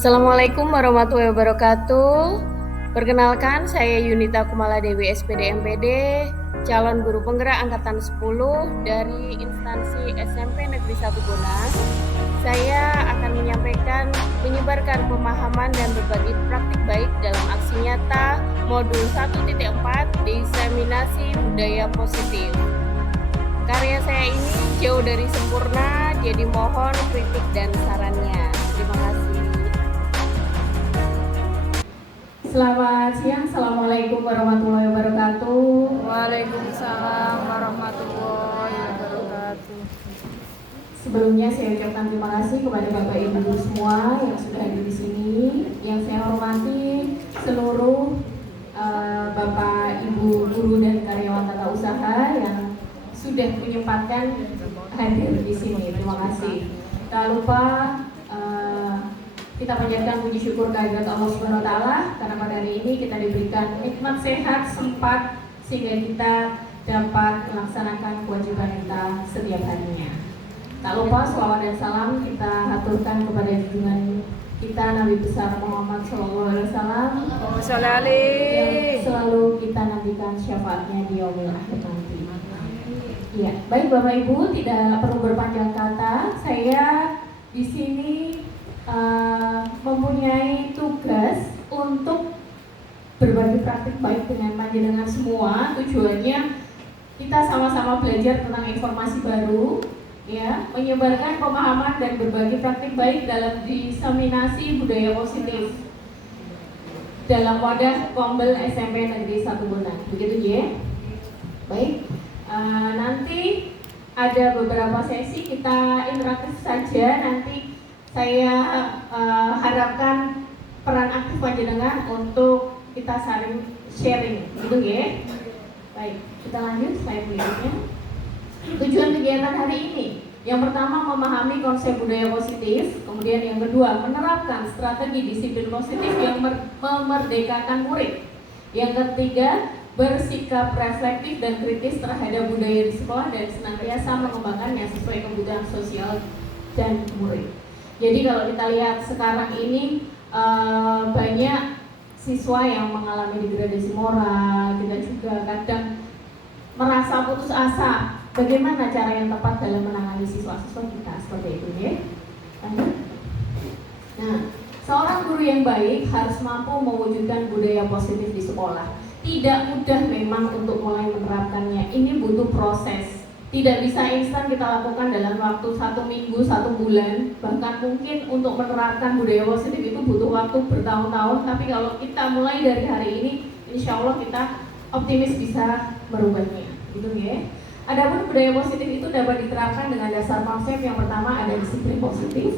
Assalamualaikum warahmatullahi wabarakatuh. Perkenalkan, saya Yunita Kumala Dewi SPD MPD, calon guru penggerak angkatan 10 dari instansi SMP Negeri 1 Bonas. Saya akan menyebarkan pemahaman dan berbagi praktik baik dalam aksi nyata modul 1.4 diseminasi budaya positif. Karya saya ini jauh dari sempurna, jadi mohon kritik dan sarannya. Terima kasih. Selamat siang, Assalamualaikum warahmatullahi wabarakatuh. Waalaikumsalam warahmatullahi wabarakatuh. Sebelumnya saya ucapkan terima kasih kepada Bapak Ibu semua yang sudah hadir di sini. Yang saya hormati seluruh Bapak Ibu guru dan karyawan tata usaha yang sudah menyempatkan hadir di sini. Terima kasih. Tak lupa kita panjatkan puji syukur kehadirat Allah Subhanahu wa taala karena pada hari ini kita diberikan nikmat sehat, sempat sehingga kita dapat melaksanakan kewajiban kita setiap harinya. Tak lupa shalawat dan salam kita haturkan kepada junjungan kita Nabi besar Muhammad SAW yang selalu kita nantikan syafaatnya di yaumil akhir nanti. Ya, baik Bapak Ibu, tidak perlu berpanjang kata. Saya di sini mempunyai tugas untuk berbagi praktik baik dengan panjenengan semua. Tujuannya kita sama-sama belajar tentang informasi baru, ya, menyebarkan pemahaman dan berbagi praktik baik dalam diseminasi budaya positif dalam wadah Kombel SMP Negeri 1 Bonas. Begitu ya. Baik, nanti ada beberapa sesi kita interaktif saja. Nanti saya harapkan peran aktif panjenengan untuk kita saling sharing, gitu ya. Baik, kita lanjut slide berikutnya. Tujuan kegiatan hari ini, yang pertama memahami konsep budaya positif, kemudian yang kedua menerapkan strategi disiplin positif yang memerdekakan murid. Yang ketiga, bersikap reflektif dan kritis terhadap budaya di sekolah dan senantiasa mengembangkannya sesuai kebutuhan sosial dan murid. Jadi kalau kita lihat sekarang ini banyak siswa yang mengalami degradasi moral, kita juga kadang merasa putus asa. Bagaimana cara yang tepat dalam menangani siswa-siswa kita seperti itu ya? Nah, seorang guru yang baik harus mampu mewujudkan budaya positif di sekolah. Tidak mudah memang untuk mulai menerapkannya. Ini butuh proses. Tidak bisa instan kita lakukan dalam waktu 1 minggu, 1 bulan. Bahkan mungkin untuk menerapkan budaya positif itu butuh waktu bertahun-tahun. Tapi kalau kita mulai dari hari ini, insya Allah kita optimis bisa merubahnya, gitu ya. Adapun budaya positif itu dapat diterapkan dengan dasar konsep. Yang pertama ada disiplin positif,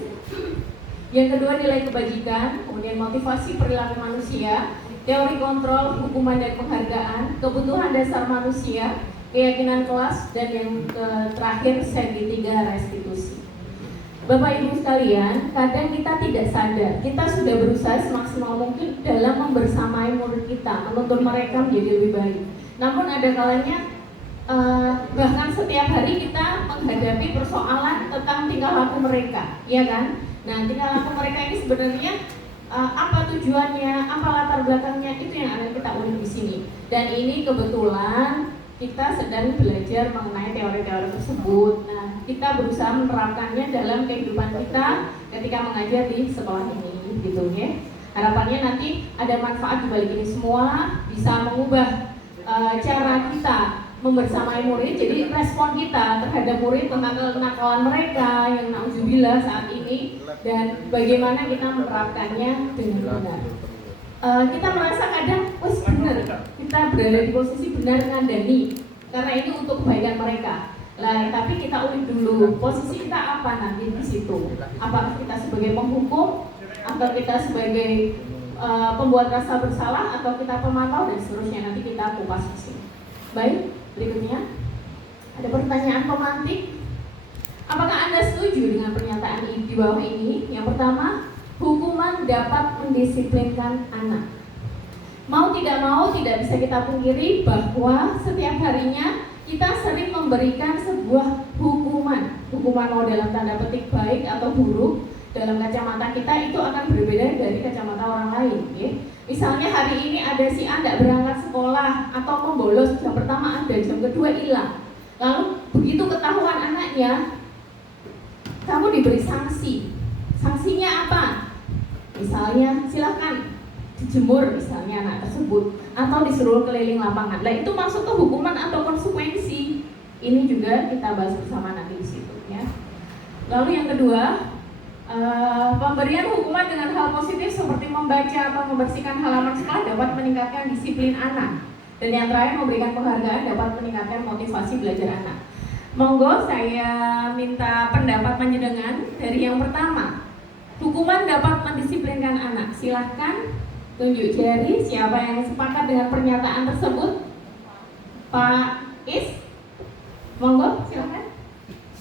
yang kedua nilai kebajikan, kemudian motivasi perilaku manusia, teori kontrol, hukuman dan penghargaan, kebutuhan dasar manusia, keyakinan kelas, dan yang terakhir segitiga restitusi. Bapak Ibu sekalian, kadang kita tidak sadar, kita sudah berusaha semaksimal mungkin dalam membersamai murid kita, menuntun mereka menjadi lebih baik. Namun ada kalanya bahkan setiap hari kita menghadapi persoalan tentang tingkah laku mereka, ya kan? Nah, tingkah laku mereka ini sebenarnya apa tujuannya, apa latar belakangnya, itu yang akan kita ulik di sini. Dan ini kebetulan kita sedang belajar mengenai teori-teori tersebut. Nah, kita berusaha menerapkannya dalam kehidupan kita ketika mengajar di sekolah ini, gitu ya. Harapannya nanti ada manfaat di balik ini semua, bisa mengubah cara kita membersamai murid. Jadi respon kita terhadap murid tentang kenakalan mereka yang nauzubillah saat ini, dan bagaimana kita menerapkannya dengan benar. Kita merasa kadang, wes benar, kita berada di posisi benar ngandani, karena ini untuk kebaikan mereka. Lah, tapi kita ulik dulu, posisi kita apa nanti di situ? Apakah kita sebagai penghukum, atau kita sebagai pembuat rasa bersalah, atau kita pemantau dan seterusnya? Nanti kita kupas di sini. Baik, berikutnya ada pertanyaan pemantik. Apakah Anda setuju dengan pernyataan di bawah ini? Yang pertama, hukuman dapat mendisiplinkan anak. Mau tidak mau, tidak bisa kita pungkiri bahwa setiap harinya kita sering memberikan sebuah hukuman mau dalam tanda petik baik atau buruk, dalam kacamata kita itu akan berbeda dari kacamata orang lain. Ya. Misalnya hari ini ada si A tidak berangkat sekolah atau membolos, jam pertama ada, jam kedua hilang. Lalu begitu ketahuan anaknya, kamu diberi sanksi. Sanksinya apa? Misalnya silakan dijemur misalnya anak tersebut, atau disuruh keliling lapangan. Nah itu masuk ke hukuman atau konsekuensi. Ini juga kita bahas bersama nanti di situ ya. Lalu yang kedua, pemberian hukuman dengan hal positif seperti membaca atau membersihkan halaman sekolah dapat meningkatkan disiplin anak. Dan yang terakhir, memberikan penghargaan dapat meningkatkan motivasi belajar anak. Monggo saya minta pendapat panjenengan dari yang pertama. Hukuman dapat mendisiplinkan anak. Silahkan tunjuk jari siapa yang sepakat dengan pernyataan tersebut. Pak Is, monggo silahkan.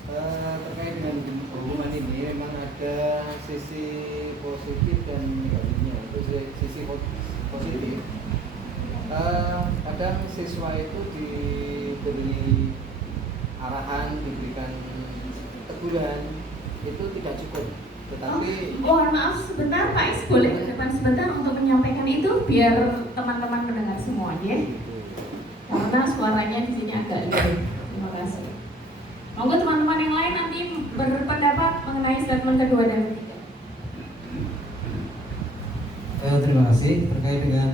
Terkait dengan hukuman ini memang ada sisi positif dan negatifnya. Itu sisi positif. Kadang siswa itu diberi arahan, diberikan teguran itu tidak cukup. Tetapi mohon maaf sebentar Pak Is, boleh ke depan sebentar untuk menyampaikan itu biar teman-teman mendengar semua ya. Karena suaranya di sini agak lebih. Terima kasih. Monggo teman-teman yang lain nanti berpendapat mengenai statement kedua dan ketiga. Terima kasih. Terkait dengan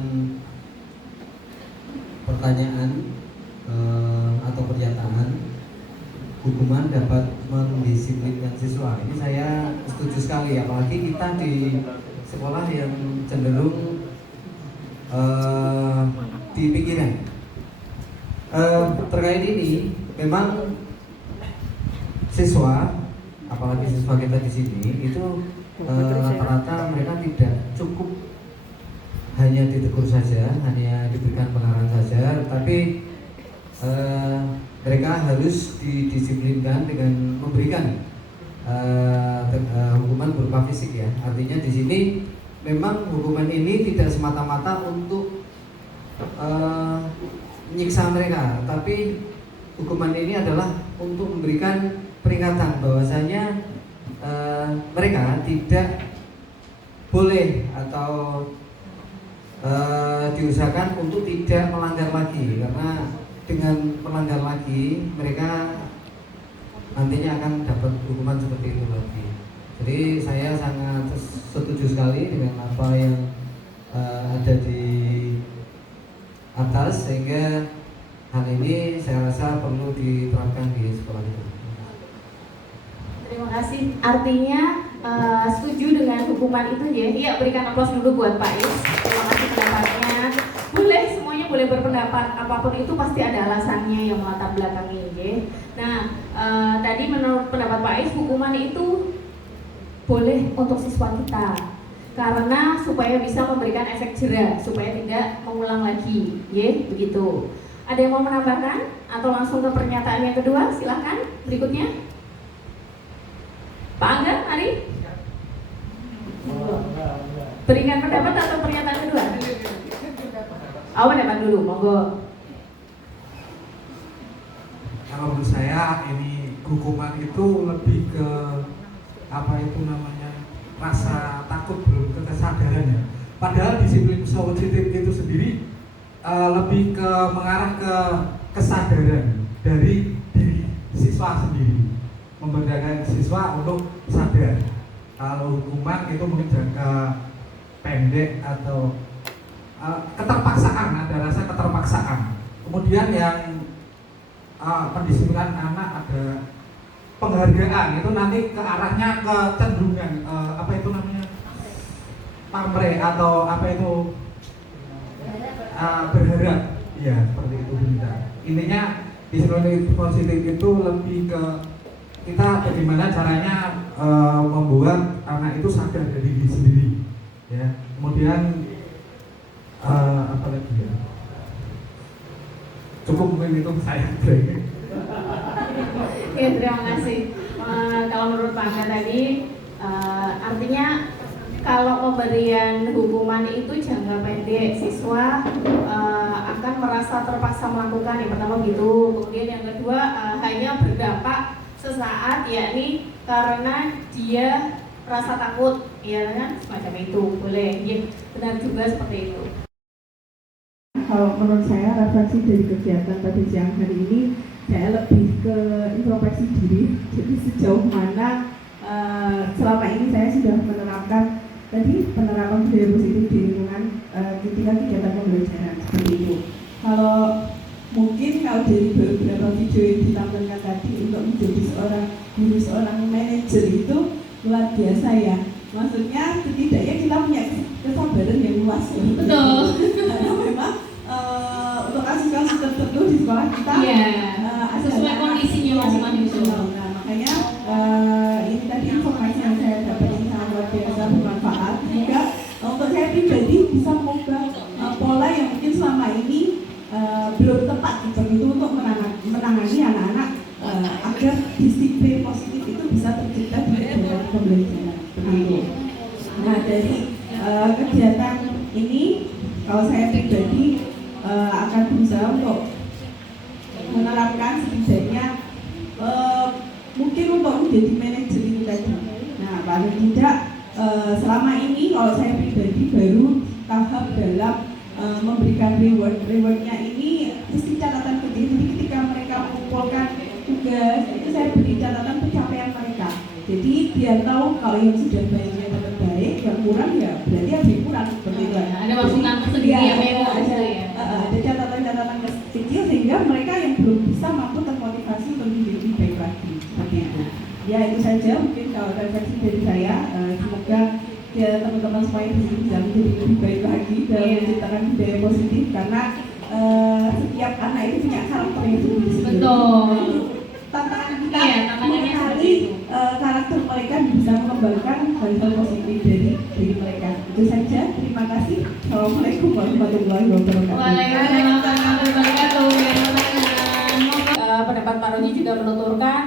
pertanyaan atau pernyataan hukuman dapat mendisiplinkan siswa, ini saya setuju sekali, apalagi kita di sekolah yang cenderung di pinggiran. Terkait ini memang siswa, apalagi siswa kita di sini itu rata-rata mereka tidak cukup hanya ditegur saja, hanya diberikan pengarahan saja, tapi mereka harus didisiplinkan dengan memberikan hukuman berupa fisik ya. Artinya di sini memang hukuman ini tidak semata-mata untuk menyiksa mereka, tapi hukuman ini adalah untuk memberikan peringatan bahwasanya mereka tidak boleh atau diusahakan untuk tidak melanggar lagi, karena dengan melanggar lagi mereka nantinya akan dapat hukuman seperti itu lagi. Jadi saya sangat setuju sekali dengan apa yang ada di atas, sehingga hal ini saya rasa perlu diterapkan di sekolah itu. Terima kasih. Artinya setuju dengan hukuman itu ya. Iya, berikan aplaus dulu buat Pak Is. Terima kasih pendapatnya. Boleh, semuanya boleh berpendapat. Apapun itu pasti ada alasannya yang melatar belakangi ya. Nah, tadi menurut pendapat Pak Is, hukuman itu boleh untuk siswa kita karena supaya bisa memberikan efek jera, supaya tidak mengulang lagi, ya begitu. Ada yang mau menambahkan atau langsung ke pernyataan yang kedua? Silahkan berikutnya. Pak Angga, mari. Berikan pendapat atau pernyataan kedua? Oh, pendapat dulu, monggo. Kalau menurut saya ini hukuman itu lebih ke apa itu namanya, rasa takut, belum ke kesadaran ya. Padahal disiplin positif itu sendiri lebih ke mengarah ke kesadaran dari diri siswa sendiri, memberdayakan siswa untuk sadar. Kalau hukuman itu mungkin jangka pendek atau keterpaksaan, ada rasa keterpaksaan. Kemudian yang pendisiplinan anak ada penghargaan, itu nanti ke arahnya ke cenderungan apa itu namanya, pamrih atau apa itu berharap, ya seperti itu kita. Intinya disiplin positif itu lebih ke kita bagaimana caranya membuat anak itu sadar dari diri sendiri, ya. Kemudian apa lagi ya? Cukup mungkin itu saya. Ya, terima kasih. Kalau menurut Pak Angga tadi, artinya kalau pemberian hukuman itu jangka pendek, siswa akan merasa terpaksa melakukan. Yang pertama gitu. Kemudian yang kedua hanya berdampak sesaat, yakni karena dia rasa takut, ya kan, semacam itu boleh, ya, benar juga seperti itu. Kalau menurut saya refleksi dari kegiatan pada siang hari ini, saya lebih ke introspeksi diri. Jadi sejauh mana selama ini saya sudah menerapkan tadi penerapan budaya positif di lingkungan ketika kegiatan pembelajaran seperti itu. Kalau dari beberapa video yang ditampilkan tadi untuk menjadi seorang guru, seorang manajer itu luar biasa ya. Maksudnya setidaknya kita punya kesabaran yang luas ya. Betul. Karena memang untuk kasus-kasus tertentu di sekolah kita sesuai kondisinya masing-masing. Nah, makanya ini tadi informasi yang saya dapat ini sangat luar biasa bermanfaat. Juga untuk saya pribadi bisa mengubah pola yang mungkin selama ini belum tepat begitu untuk menangani anak-anak agar disiplin positif itu bisa tercipta di dalam pembelajaran. Begitu. Nah, dari kegiatan ini kalau saya pribadi akan berusaha untuk menerapkan setidaknya mungkin untuk menjadi manajer ini tadi. Nah, paling tidak selama ini kalau saya pribadi baru tahap dalam memberikan rewardnya ini mesti catatan kecil. Jadi ketika mereka mengumpulkan tugas itu saya beri catatan pencapaian mereka. Jadi biar tahu kalau yang sudah baiknya tetap baik, yang kurang ya berarti lebih kurang seperti itu. Ada masukan tersendiri yang memang ada catatan-catatan kecil sehingga mereka yang belum bisa mampu termotivasi untuk menjadi lebih baik lagi seperti itu. Ya itu saja mungkin kalau refleksi dari saya. Semoga ya teman-teman semuanya di sini bisa menjadi lebih baik lagi dalam menciptakan budaya positif karena setiap anak itu punya karakter yang sendiri. Betul. Tantangan kita tantangannya mengenali karakter mereka bisa mengembangkan hal-hal positif dari diri mereka. Itu saja. Terima kasih. Assalamualaikum warahmatullahi wabarakatuh. Waalaikumsalam warahmatullahi wabarakatuh. Pendapat Pak Roji juga menuturkan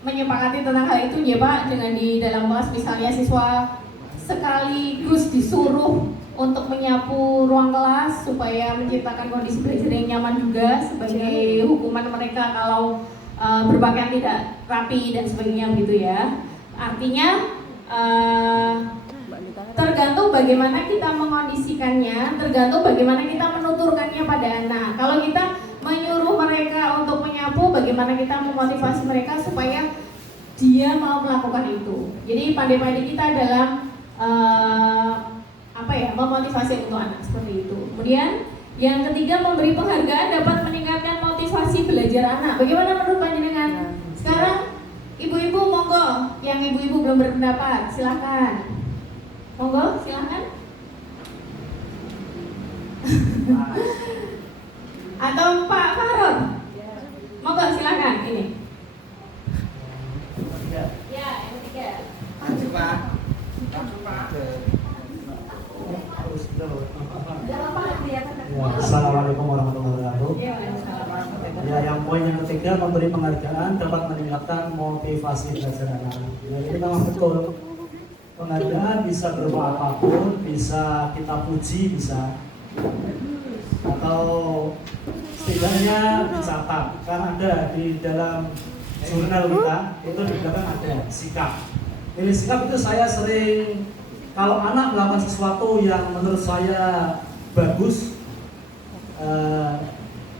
menyepakati tentang hal itu ya Pak, dengan di dalam kelas misalnya siswa sekaligus disuruh untuk menyapu ruang kelas supaya menciptakan kondisi belajar yang nyaman juga sebagai hukuman mereka kalau berpakaian tidak rapi dan sebagainya gitu ya. Artinya tergantung bagaimana kita mengondisikannya, tergantung bagaimana kita menuturkannya pada anak. Kalau kita menyuruh mereka untuk menyapu, bagaimana kita memotivasi mereka supaya dia mau melakukan itu. Jadi pandai-pandai kita dalam memotivasi untuk anak seperti itu. Kemudian yang ketiga, memberi penghargaan dapat meningkatkan motivasi belajar anak. Bagaimana menurut panjenengan? Sekarang ibu-ibu monggo, yang ibu-ibu belum berpendapat silahkan. Monggo silahkan. Atau Pak Farod, monggo silahkan ini. Ya, yang ketiga. Maju Pak. Assalamualaikum warahmatullahi wabarakatuh. Ya, yang poin yang ketiga, memberi penghargaan dapat meningkatkan motivasi belajar anak. Ya, ini memang betul. Penghargaan bisa berupa apapun, bisa kita puji, bisa atau setidaknya dicatat. Kan ada di dalam jurnal kita itu di belakang ada sikap. Ini sikap itu saya sering, kalau anak melakukan sesuatu yang menurut saya bagus,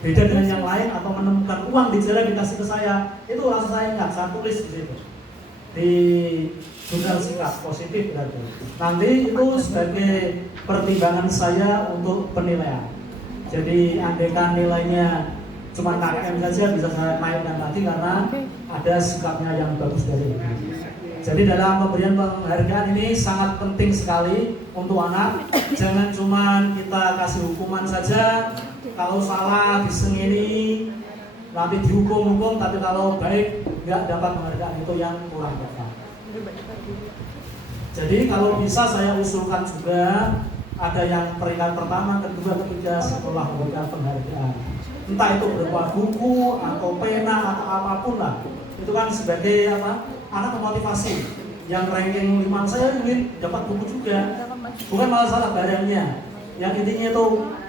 beda dengan yang lain, atau menemukan uang di jalan dikasih ke saya, itu langsung saya ingat, saya tulis di situ di jurnal sikap positif berarti. Nanti itu sebagai pertimbangan saya untuk penilaian. Jadi andaikan nilainya cuma KM saja bisa saya naikkan tadi karena ada sikapnya yang bagus dari itu. Jadi dalam pemberian penghargaan ini sangat penting sekali untuk anak. Jangan cuma kita kasih hukuman saja. Kalau salah disengini, nanti dihukum-hukum, tapi kalau baik nggak dapat penghargaan, itu yang kurang tepat. Jadi kalau bisa saya usulkan juga ada yang peringkat pertama, kedua, ketiga setelah memberikan penghargaan. Entah itu berupa buku atau pena atau apapun lah. Itu kan sebagai anak memotivasi. Yang ranking 5 saya ingin dapat buku juga. Bukan masalah barangnya. Yang intinya itu,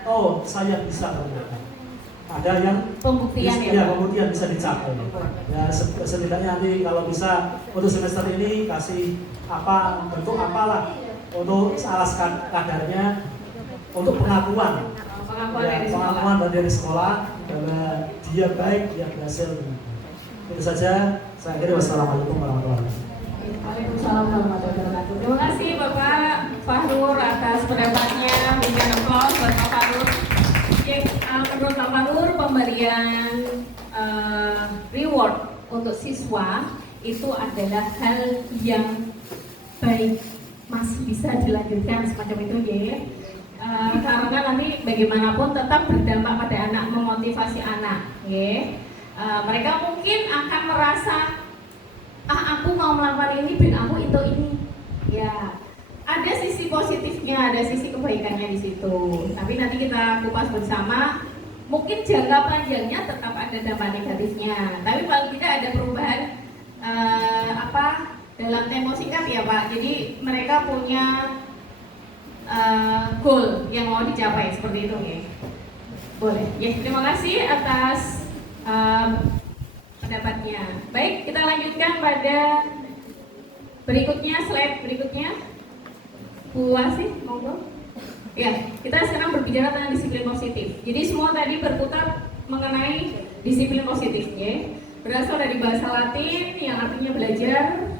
oh saya bisa ternyata. ada yang Pembuktian pembuktian bisa dicapai. Ya setidaknya nanti kalau bisa untuk semester ini kasih bentuk apalah untuk alas kadarnya untuk pengakuan dari sekolah bahwa dia baik, dia berhasil. Itu saja. Saya akhiri, wassalamualaikum warahmatullahi wabarakatuh. Waalaikumsalam warahmatullahi wabarakatuh. Terima kasih Bapak Fahrur atas pendapatnya. Berikan aplaus buat Pak Fahrur. Menurut Pak Fahrur, pemberian reward untuk siswa itu adalah hal yang baik, masih bisa dilanjutkan semacam itu ya. Karena nanti bagaimanapun tetap berdampak pada anak, memotivasi anak ya. Mereka mungkin akan merasa aku mau melakukan ini ben aku itu ini ya, ada sisi positifnya, ada sisi kebaikannya di situ. Tapi nanti kita kupas bersama. Mungkin jangka panjangnya tetap ada dampak negatifnya, tapi paling tidak ada perubahan dalam tempo singkat ya Pak. Jadi mereka punya goal yang mau dicapai seperti itu ya. Boleh ya, terima kasih atas pendapatnya. Baik, kita lanjutkan pada berikutnya, slide berikutnya. Bu Asih, monggo. Ya, kita sekarang berbicara tentang disiplin positif. Jadi semua tadi berputar mengenai disiplin positif ya. Berasal dari bahasa Latin yang artinya belajar.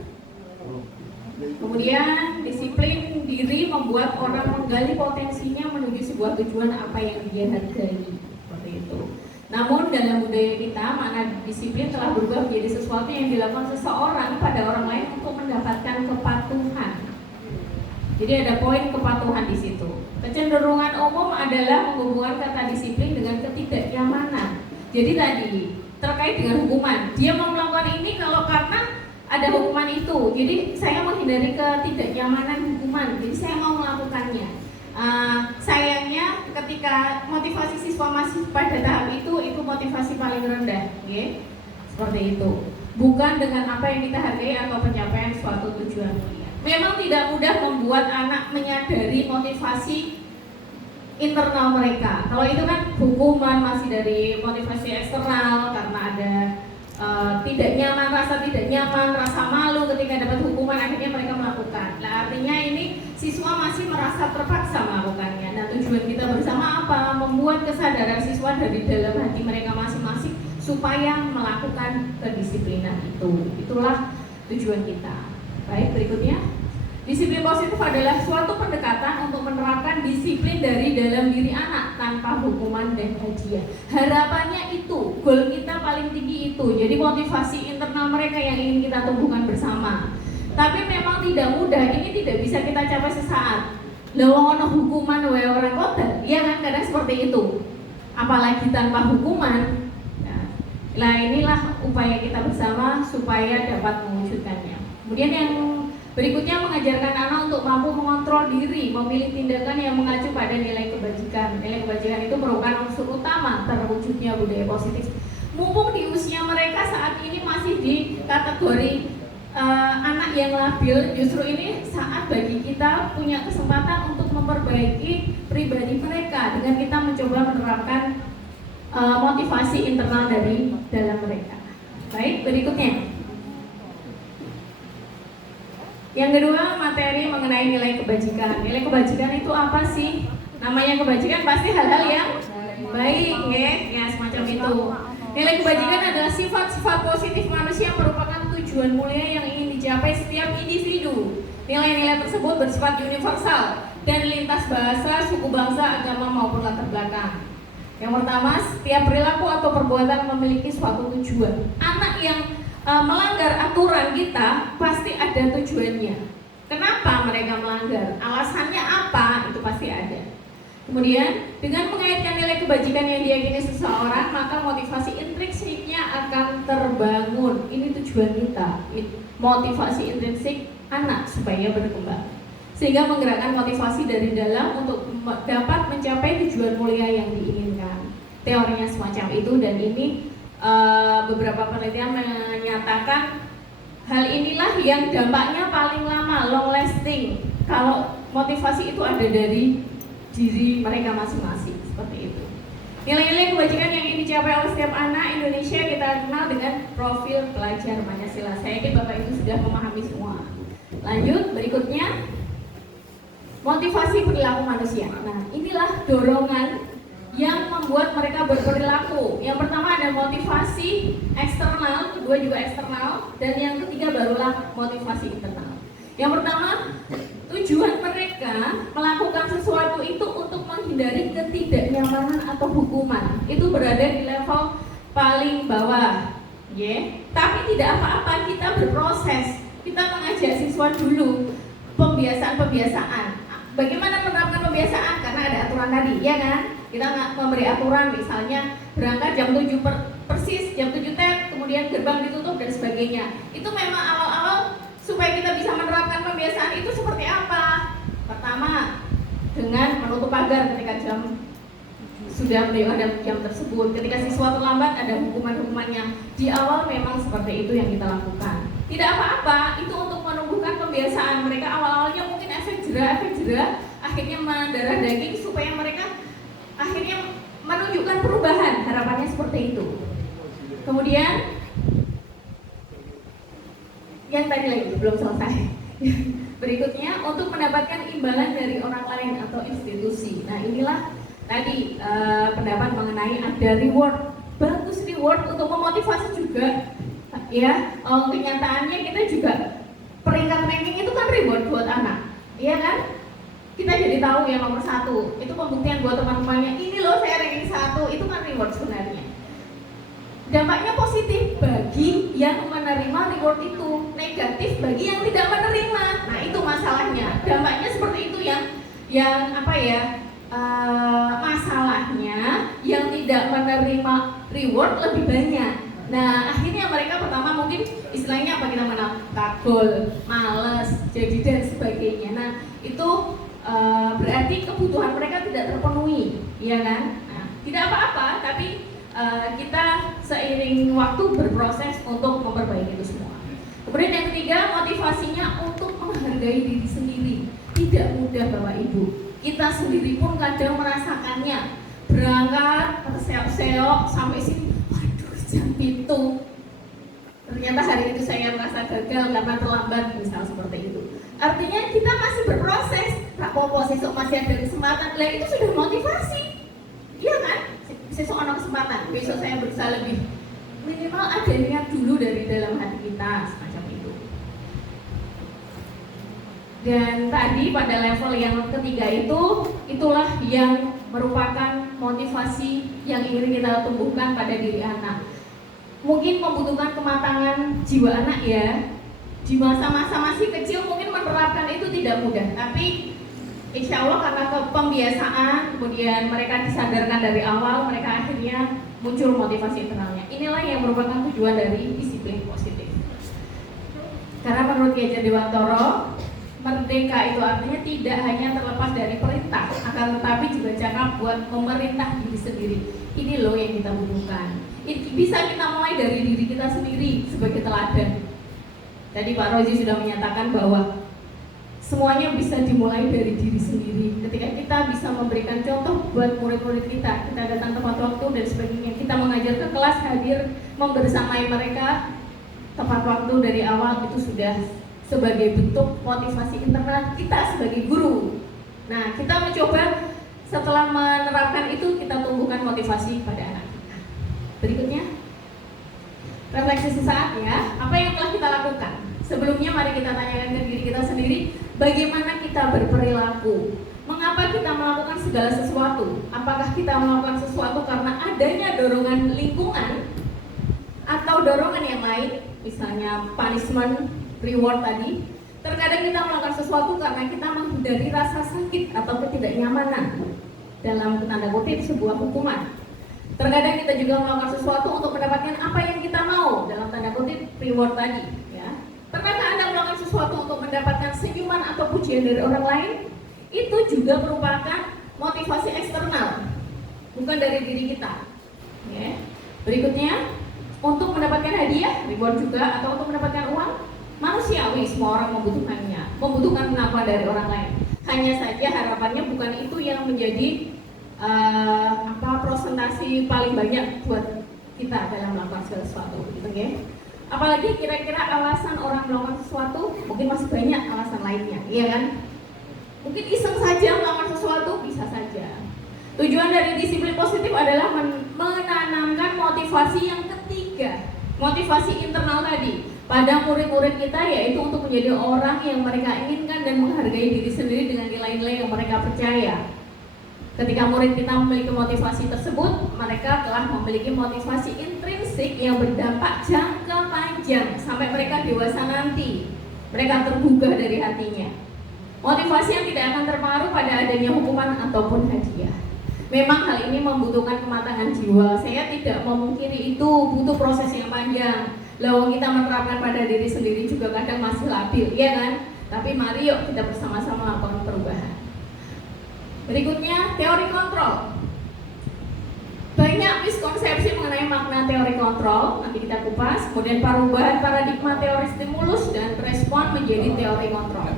Kemudian disiplin diri membuat orang menggali potensinya menuju sebuah tujuan apa yang dia hargai. Seperti itu. Namun dalam budaya kita, makna disiplin telah berubah menjadi sesuatu yang dilakukan seseorang pada orang lain untuk mendapatkan kepatuhan. Jadi ada poin kepatuhan di situ. Kecenderungan umum adalah menghubungkan kata disiplin dengan ketidaknyamanan. Jadi tadi terkait dengan hukuman, dia mau melakukan ini kalau karena ada hukuman itu. Jadi saya menghindari ketidaknyamanan hukuman. Jadi saya mau melakukannya. Sayangnya ketika motivasi siswa masih pada tahap itu motivasi paling rendah, okay? Seperti itu. Bukan dengan apa yang kita hargai atau pencapaian suatu tujuan. Memang tidak mudah membuat anak menyadari motivasi internal mereka. Kalau itu kan hukuman masih dari motivasi eksternal karena ada rasa tidak nyaman, rasa malu ketika dapat hukuman, akhirnya mereka melakukan. Nah, artinya ini siswa masih merasa terpaksa melakukannya. Nah, tujuan kita bersama apa? Membuat kesadaran siswa dari dalam hati mereka masing-masing supaya melakukan kedisiplinan itu. Itulah tujuan kita. Baik, berikutnya. Disiplin positif adalah suatu pendekatan untuk menerapkan disiplin dari dalam diri anak tanpa hukuman dan hadiah. Harapannya itu, goal kita paling tinggi itu. Jadi motivasi internal mereka yang ingin kita tumbuhkan bersama. Tapi memang tidak mudah, ini tidak bisa kita capai sesaat. Lawang ono hukuman wae orang kota, iya kan, kadang seperti itu. Apalagi tanpa hukuman. Nah, inilah upaya kita bersama supaya dapat mewujudkannya. Kemudian yang berikutnya, mengajarkan anak untuk mampu mengontrol diri, memilih tindakan yang mengacu pada nilai kebajikan. Nilai kebajikan itu merupakan unsur utama terwujudnya budaya positif. Mumpung di usia mereka saat ini masih di kategori anak yang labil, justru ini saat bagi kita punya kesempatan untuk memperbaiki pribadi mereka dengan kita mencoba menerapkan motivasi internal dari dalam mereka. Baik, berikutnya. Yang kedua, materi mengenai nilai kebajikan. Nilai kebajikan itu apa sih? Namanya kebajikan pasti hal-hal yang baik, ya semacam itu. Nilai kebajikan adalah sifat-sifat positif manusia yang merupakan tujuan mulia yang ingin dicapai setiap individu. Nilai-nilai tersebut bersifat universal dan lintas bahasa, suku bangsa, agama maupun latar belakang. Yang pertama, setiap perilaku atau perbuatan memiliki suatu tujuan. Anak yang melanggar aturan kita pasti ada tujuannya. Kenapa mereka melanggar? Alasannya apa? Itu pasti ada. Kemudian dengan mengaitkan nilai kebajikan yang diyakini seseorang, maka motivasi intrinsiknya akan terbangun. Ini tujuan kita, motivasi intrinsik anak supaya berkembang, sehingga menggerakkan motivasi dari dalam untuk dapat mencapai tujuan mulia yang diinginkan. Teorinya semacam itu, dan ini beberapa penelitian menyatakan hal inilah yang dampaknya paling lama, long lasting, kalau motivasi itu ada dari diri mereka masing-masing, seperti itu. Nilai-nilai kebajikan yang ingin dicapai oleh setiap anak Indonesia kita kenal dengan profil pelajar Pancasila. Saya yakin Bapak Ibu sudah memahami semua. Lanjut, berikutnya motivasi perilaku manusia. Nah, inilah dorongan yang membuat mereka berperilaku. Yang pertama ada motivasi eksternal, kedua juga eksternal, dan yang ketiga barulah motivasi internal. Yang pertama, tujuan mereka melakukan sesuatu itu untuk menghindari ketidaknyamanan atau hukuman. Itu berada di level paling bawah, Tapi tidak apa-apa, kita berproses. Kita mengajak siswa dulu pembiasaan. Bagaimana menerapkan pembiasaan? Karena ada aturan tadi, ya kan? Kita nggak memberi aturan, misalnya berangkat jam 7 persis, jam 7 tet, kemudian gerbang ditutup dan sebagainya. Itu memang awal-awal supaya kita bisa menerapkan pembiasaan itu seperti apa? Pertama, dengan menutup pagar ketika sudah melewati jam tersebut. Ketika siswa terlambat ada hukuman-hukumannya. Di awal memang seperti itu yang kita lakukan. Tidak apa-apa, itu untuk menumbuhkan pembiasaan. Mereka awal-awalnya mungkin efek jerah, akhirnya mendarah daging supaya mereka akhirnya menunjukkan perubahan. Harapannya seperti itu. Kemudian yang tadi lagi belum selesai. Berikutnya untuk mendapatkan imbalan dari orang lain atau institusi. Nah, inilah tadi pendapat mengenai ada reward. Bagus reward untuk memotivasi juga. Ya, kenyataannya kita juga peringkat ranking itu kan reward buat anak. Iya kan? Kita jadi tahu yang nomor 1. Itu pembuktian buat teman-temannya. Ini loh saya ranking 1. Itu kan reward sebenarnya. Dampaknya positif bagi yang menerima reward itu, negatif bagi yang tidak menerima. Nah, itu masalahnya. Dampaknya seperti itu yang apa ya? Masalahnya yang tidak menerima reward lebih banyak. Nah, akhirnya mereka pertama mungkin istilahnya apa kita mengenal kagul, males, jadi dan sebagainya. Nah, itu berarti kebutuhan mereka tidak terpenuhi, ya kan? Nah, tidak apa-apa, tapi kita seiring waktu berproses untuk memperbaiki itu semua. Kemudian yang ketiga, motivasinya untuk menghargai diri sendiri. Tidak mudah Bapak Ibu. Kita sendiri pun kadang merasakannya. Berangkat, terseok-seok sampai sini, waduh jam itu. Ternyata hari itu saya merasa gagal karena terlambat, misal seperti itu. Artinya kita masih berproses. Tak apa-apa, besok masih ada kesempatan. Lah itu sudah motivasi. Iya kan? Besok ada kesempatan, besok saya berusaha lebih. Minimal ada niat dulu dari dalam hati kita, semacam itu. Dan tadi pada level yang ketiga itulah yang merupakan motivasi yang ingin kita tumbuhkan pada diri anak. Mungkin membutuhkan kematangan jiwa anak ya. Di masa-masa masih kecil mungkin menerapkan itu tidak mudah, tapi insya Allah karena pembiasaan, kemudian mereka disadarkan dari awal, mereka akhirnya muncul motivasi internalnya. Inilah yang merupakan tujuan dari disiplin positif. Karena menurut Ki Hajar Dewantoro, merdeka itu artinya tidak hanya terlepas dari perintah, akan tetapi juga cakap buat memerintah diri sendiri. Ini loh yang kita butuhkan. Bisa kita mulai dari diri kita sendiri sebagai teladan. Tadi Pak Rozi sudah menyatakan bahwa semuanya bisa dimulai dari diri sendiri. Ketika kita bisa memberikan contoh buat murid-murid kita datang tepat waktu dan sebagainya, kita mengajar ke kelas, hadir, membersamai mereka tepat waktu dari awal, itu sudah sebagai bentuk motivasi internal kita sebagai guru. Nah, kita mencoba setelah menerapkan itu, kita tumbuhkan motivasi pada anak kita. Berikutnya, refleksi sesaat ya, apa yang telah kita lakukan? Sebelumnya mari kita tanyakan ke diri kita sendiri, bagaimana kita berperilaku? Mengapa kita melakukan segala sesuatu? Apakah kita melakukan sesuatu karena adanya dorongan lingkungan atau dorongan yang lain, misalnya punishment, reward tadi? Terkadang kita melakukan sesuatu karena kita menghindari rasa sakit atau ketidaknyamanan, dalam tanda kutip sebuah hukuman. Terkadang kita juga melakukan sesuatu untuk mendapatkan apa yang kita mau, dalam tanda kutip reward tadi, ya. Terkadang Anda melakukan sesuatu untuk mendapatkan senyuman atau pujian dari orang lain, itu juga merupakan motivasi eksternal, bukan dari diri kita. Ya. Berikutnya, untuk mendapatkan hadiah, reward juga, atau untuk mendapatkan uang, manusiawi, semua orang membutuhkannya, membutuhkan pengakuan dari orang lain. Hanya saja harapannya bukan itu yang menjadi prosentase motivasi paling banyak buat kita dalam melakukan segala sesuatu, gitu ya. Apalagi kira-kira alasan orang melakukan sesuatu, mungkin masih banyak alasan lainnya, iya kan? Mungkin iseng saja melakukan sesuatu, bisa saja. Tujuan dari disiplin positif adalah menanamkan motivasi yang ketiga, motivasi internal tadi pada murid-murid kita, yaitu untuk menjadi orang yang mereka inginkan dan menghargai diri sendiri dengan nilai-nilai yang mereka percaya. Ketika murid kita memiliki motivasi tersebut, mereka telah memiliki motivasi intrinsik yang berdampak jangka panjang sampai mereka dewasa nanti. Mereka tergugah dari hatinya. Motivasi yang tidak akan terpengaruh pada adanya hukuman ataupun hadiah. Memang hal ini membutuhkan kematangan jiwa. Saya tidak memungkiri itu butuh proses yang panjang. Lalu kita menerapkan pada diri sendiri juga kadang masih labil, ya kan? Tapi mari yuk kita bersama-sama melakukan perubahan. Berikutnya, teori kontrol. Banyak miskonsepsi mengenai makna teori kontrol, nanti kita kupas. Kemudian perubahan paradigma teori stimulus dan respon menjadi teori kontrol.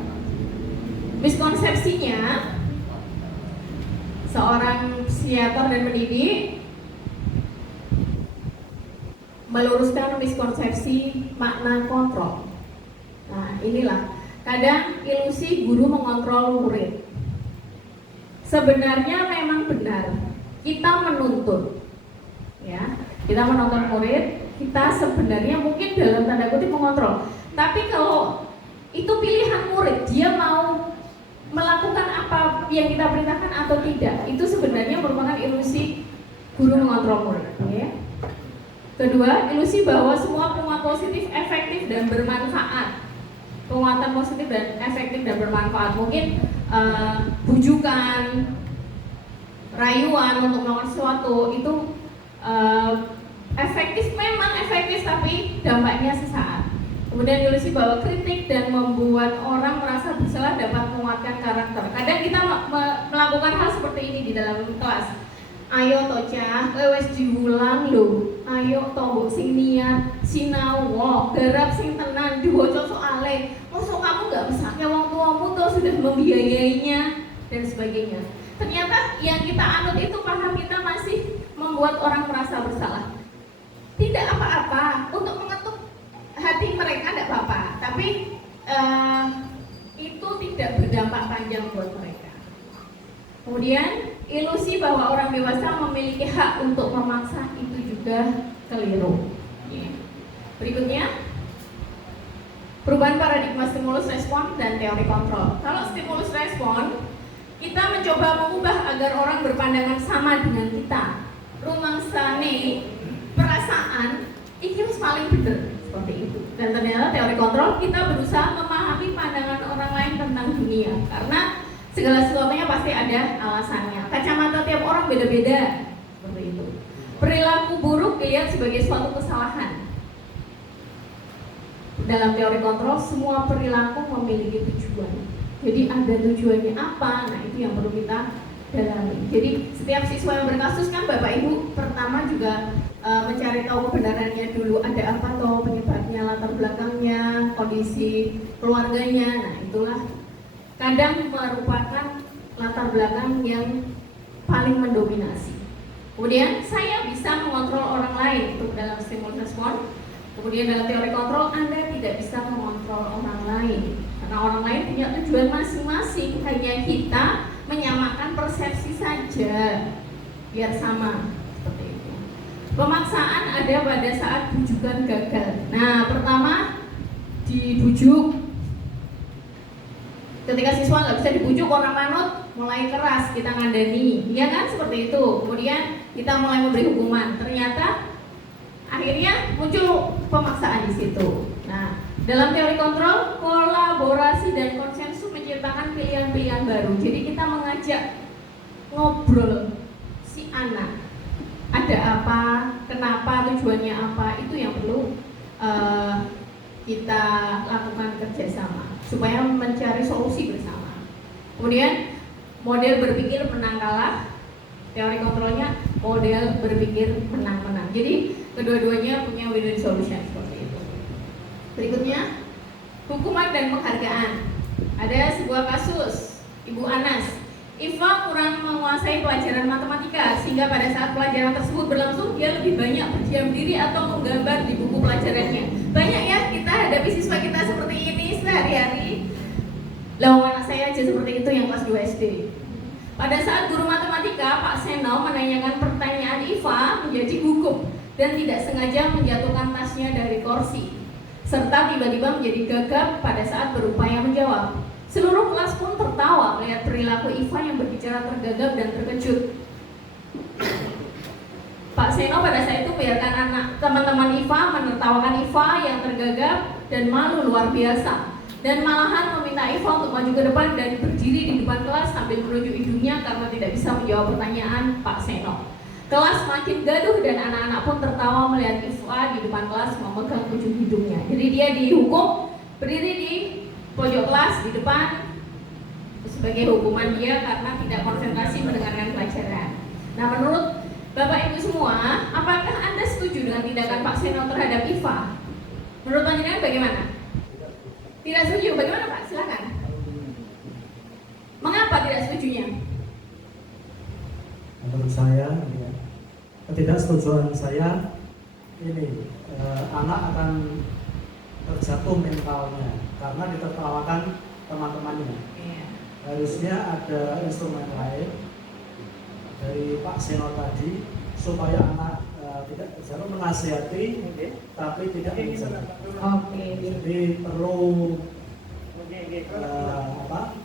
Miskonsepsinya, seorang psikiater dan pendidik meluruskan miskonsepsi makna kontrol. Nah, inilah kadang ilusi guru mengontrol murid. Sebenarnya memang benar kita menuntut, ya, kita menuntut murid, kita sebenarnya mungkin dalam tanda kutip mengontrol. Tapi kalau itu pilihan murid, dia mau melakukan apa yang kita perintahkan atau tidak, itu sebenarnya merupakan ilusi guru mengontrol murid, ya. Kedua, ilusi bahwa semua penguat positif efektif dan bermanfaat. Penguatan positif dan efektif dan bermanfaat, mungkin bujukan, rayuan untuk melakukan sesuatu itu efektif, memang efektif, tapi dampaknya sesaat. Kemudian ilusi bahwa kritik dan membuat orang merasa bersalah dapat menguatkan karakter. Kadang kita melakukan hal seperti ini di dalam kelas. Ayo tocah, wes diulang lho. Ayo tombok sing niat, sinau, garap sing tenan, diwaca soale. Mosok kamu nggak mesake wong tuamu toh sudah membiayainya dan sebagainya. Ternyata yang kita anut itu paham kita masih membuat orang merasa bersalah. Tidak apa-apa, untuk mengetuk hati mereka tidak apa-apa, tapi itu tidak berdampak panjang buat mereka. Kemudian ilusi bahwa orang dewasa memiliki hak untuk memaksa itu juga keliru. Berikutnya, perubahan paradigma stimulus respon dan teori kontrol. Kalau stimulus respon, kita mencoba mengubah agar orang berpandangan sama dengan kita. Rumangsane perasaan iki wis paling bener seperti itu. Dan ternyata teori kontrol, kita berusaha memahami pandangan orang lain tentang dunia, karena segala sesuatunya pasti ada alasannya. Kacamata tiap orang beda-beda, seperti itu. Perilaku buruk dilihat sebagai suatu kesalahan. Dalam teori kontrol, semua perilaku memiliki tujuan. Jadi ada tujuannya apa? Nah, itu yang perlu kita dalami. Jadi setiap siswa yang berkasus kan Bapak Ibu pertama juga mencari tahu kebenarannya dulu, ada apa toh penyebabnya, latar belakangnya, kondisi keluarganya. Nah, itulah kadang merupakan latar belakang yang paling mendominasi. Kemudian saya bisa mengontrol orang lain, itu dalam stimulus respon. Kemudian dalam teori kontrol, Anda tidak bisa mengontrol orang lain, karena orang lain punya tujuan masing-masing. Hanya kita menyamakan persepsi saja biar sama, seperti itu. Pemaksaan ada pada saat bujukan gagal. Nah, pertama dibujuk. Ketika siswa nggak bisa dibujuk, orang manut, mulai keras kita ngandani, ya kan, seperti itu. Kemudian kita mulai memberi hukuman. Ternyata akhirnya muncul pemaksaan di situ. Nah, dalam teori kontrol, kolaborasi dan konsensus menciptakan pilihan-pilihan baru. Jadi kita mengajak ngobrol si anak, ada apa, kenapa, tujuannya apa, itu yang perlu kita lakukan kerjasama supaya mencari solusi bersama. Kemudian model berpikir menang kalah, teori kontrolnya model berpikir menang-menang. Jadi kedua-duanya punya win-win solution seperti itu. Berikutnya, hukuman dan penghargaan. Ada sebuah kasus Ibu Anas Iva kurang menguasai pelajaran matematika sehingga pada saat pelajaran tersebut berlangsung dia lebih banyak berdiam diri atau menggambar di buku pelajarannya. Banyak ya kita hadapi siswa kita seperti ini sehari-hari. Lawan anak saya aja seperti itu yang kelas 2 SD. Pada saat guru matematika Pak Seno menanyakan pertanyaan Iva menjadi gugup dan tidak sengaja menjatuhkan tasnya dari kursi, serta tiba-tiba menjadi gagap pada saat berupaya menjawab. Seluruh kelas pun tertawa melihat perilaku Iva yang berbicara tergagap dan terkejut. Pak Seno pada saat itu biarkan teman-teman Iva menertawakan Iva yang tergagap dan malu luar biasa, dan malahan meminta Iva untuk maju ke depan dan berdiri di depan kelas sambil menunjuk hidungnya karena tidak bisa menjawab pertanyaan Pak Seno. Kelas makin gaduh dan anak-anak pun tertawa melihat Iva di depan kelas memegang ujung hidungnya. Jadi dia dihukum berdiri di pojok kelas di depan sebagai hukuman dia karena tidak konsentrasi mendengarkan pelajaran. Nah, menurut Bapak Ibu semua, apakah Anda setuju dengan tindakan Pak Seno terhadap Iva? Menurut panjenengan bagaimana? Tidak setuju. Bagaimana Pak? Silakan. Mengapa tidak setujunya? Menurut saya, ya, ketidaksetujuan saya ini anak akan terjatuh mentalnya karena ditertawakan teman-temannya. Harusnya ada instrumen lain dari Pak Seno tadi supaya anak tidak terjatuh, menasihati tapi tidak menjatuh. Jadi perlu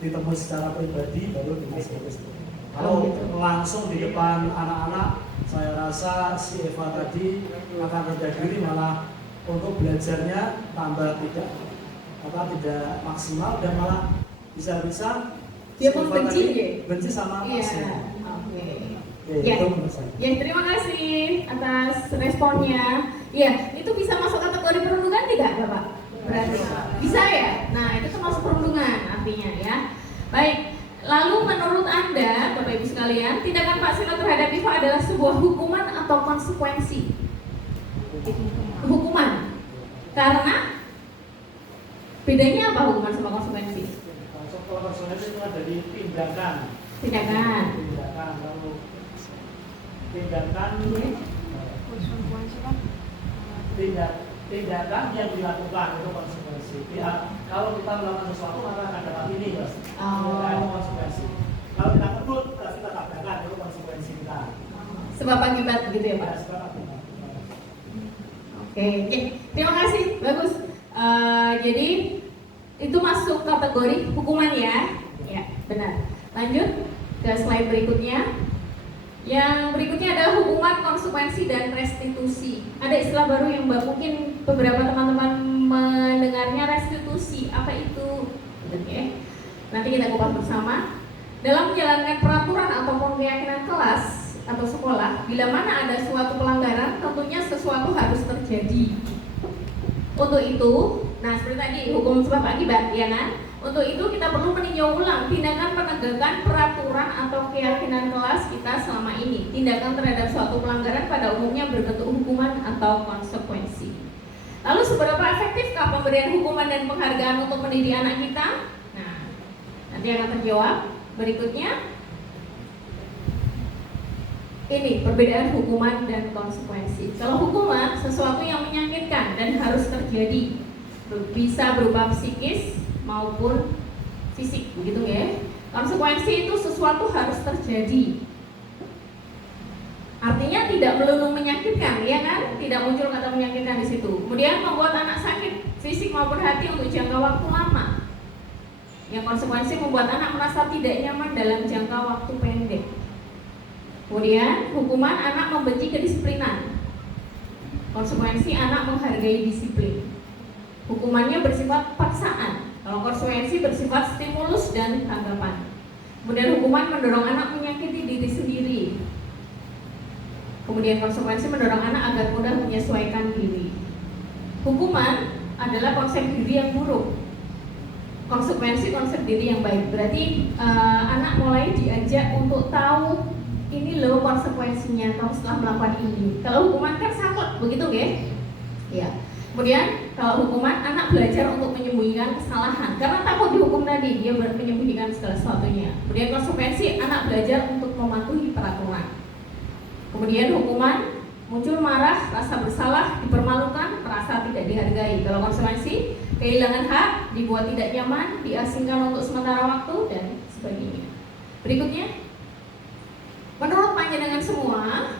ditemui secara pribadi baru dinasihati. Kalau langsung di depan anak-anak, saya rasa si Eva tadi akan rendah diri, malah untuk belajarnya tambah tidak maksimal dan malah bisa-bisa dia membenci benci sama Pak Seno. Ya, terima kasih atas responnya. Ya, itu bisa masuk kategori perundungan tidak, Bapak? Berarti bisa ya. Nah, itu termasuk perundungan artinya ya. Baik. Lalu menurut Anda, Bapak Ibu sekalian, tindakan Pak Seno terhadap Iva adalah sebuah hukuman atau konsekuensi? Hukuman. Karena bedanya apa hukuman sama konsekuensi? Kalau konsekuensi itu ada di tindakan. Tindakan. Lalu tindakan yang dilakukan itu konsekuensi. Ya, kalau kita melakukan sesuatu maka akan dapat ini, Mas. Itu konsekuensi. Kalau kita ketut, kita tabrakan, itu konsekuensi kita. Sebab akibat begitu ya, Pak? Sebab akibat. Oke, terima kasih, bagus. Jadi itu masuk kategori hukuman ya? Ya, benar. Lanjut ke slide berikutnya. Yang berikutnya adalah hukuman, konsekuensi, dan restitusi. Ada istilah baru yang mungkin beberapa teman-teman mendengarnya, restitusi. Apa itu? Oke. Nanti kita kupas bersama. Dalam menjalankan peraturan ataupun keyakinan kelas atau sekolah, bila mana ada suatu pelanggaran, tentunya sesuatu harus terjadi. Untuk itu, nah seperti tadi hukum sebab akibat, ya kan? Untuk itu kita perlu meninjau ulang tindakan penegakan peraturan atau keyakinan kelas kita selama ini. Tindakan terhadap suatu pelanggaran pada umumnya berbentuk hukuman atau konsekuensi. Lalu seberapa efektifkah pemberian hukuman dan penghargaan untuk mendidik anak kita? Nah, nanti akan terjawab berikutnya. Ini perbedaan hukuman dan konsekuensi. Kalau hukuman sesuatu yang menyakitkan dan harus terjadi, bisa berupa psikis maupun fisik, begitu ya. Konsekuensi itu sesuatu harus terjadi. Artinya tidak melulu menyakitkan, ya kan? Tidak muncul kata menyakitkan di situ. Kemudian membuat anak sakit fisik maupun hati untuk jangka waktu lama. Yang konsekuensi membuat anak merasa tidak nyaman dalam jangka waktu pendek. Kemudian hukuman anak membenci kedisiplinan. Konsekuensi anak menghargai disiplin. Hukumannya bersifat paksaan. Kalau konsekuensi bersifat stimulus dan tanggapan. Kemudian hukuman mendorong anak menyakiti diri sendiri. Kemudian konsekuensi mendorong anak agar mudah menyesuaikan diri. Hukuman adalah konsep diri yang buruk. Konsekuensi konsep diri yang baik. Berarti anak mulai diajak untuk tahu ini loh konsekuensinya kalau setelah melakukan ini. Kalau hukuman kan saklek, begitu ya? Ya. Kemudian kalau hukuman, anak belajar untuk menyembunyikan kesalahan karena takut dihukum tadi, dia menyembunyikan segala sesuatunya. Kemudian konsekuensi, anak belajar untuk mematuhi peraturan. Kemudian hukuman, muncul marah, rasa bersalah, dipermalukan, merasa tidak dihargai. Kalau konsekuensi, kehilangan hak, dibuat tidak nyaman, diasingkan untuk sementara waktu, dan sebagainya. Berikutnya, menurut panjenengan semua,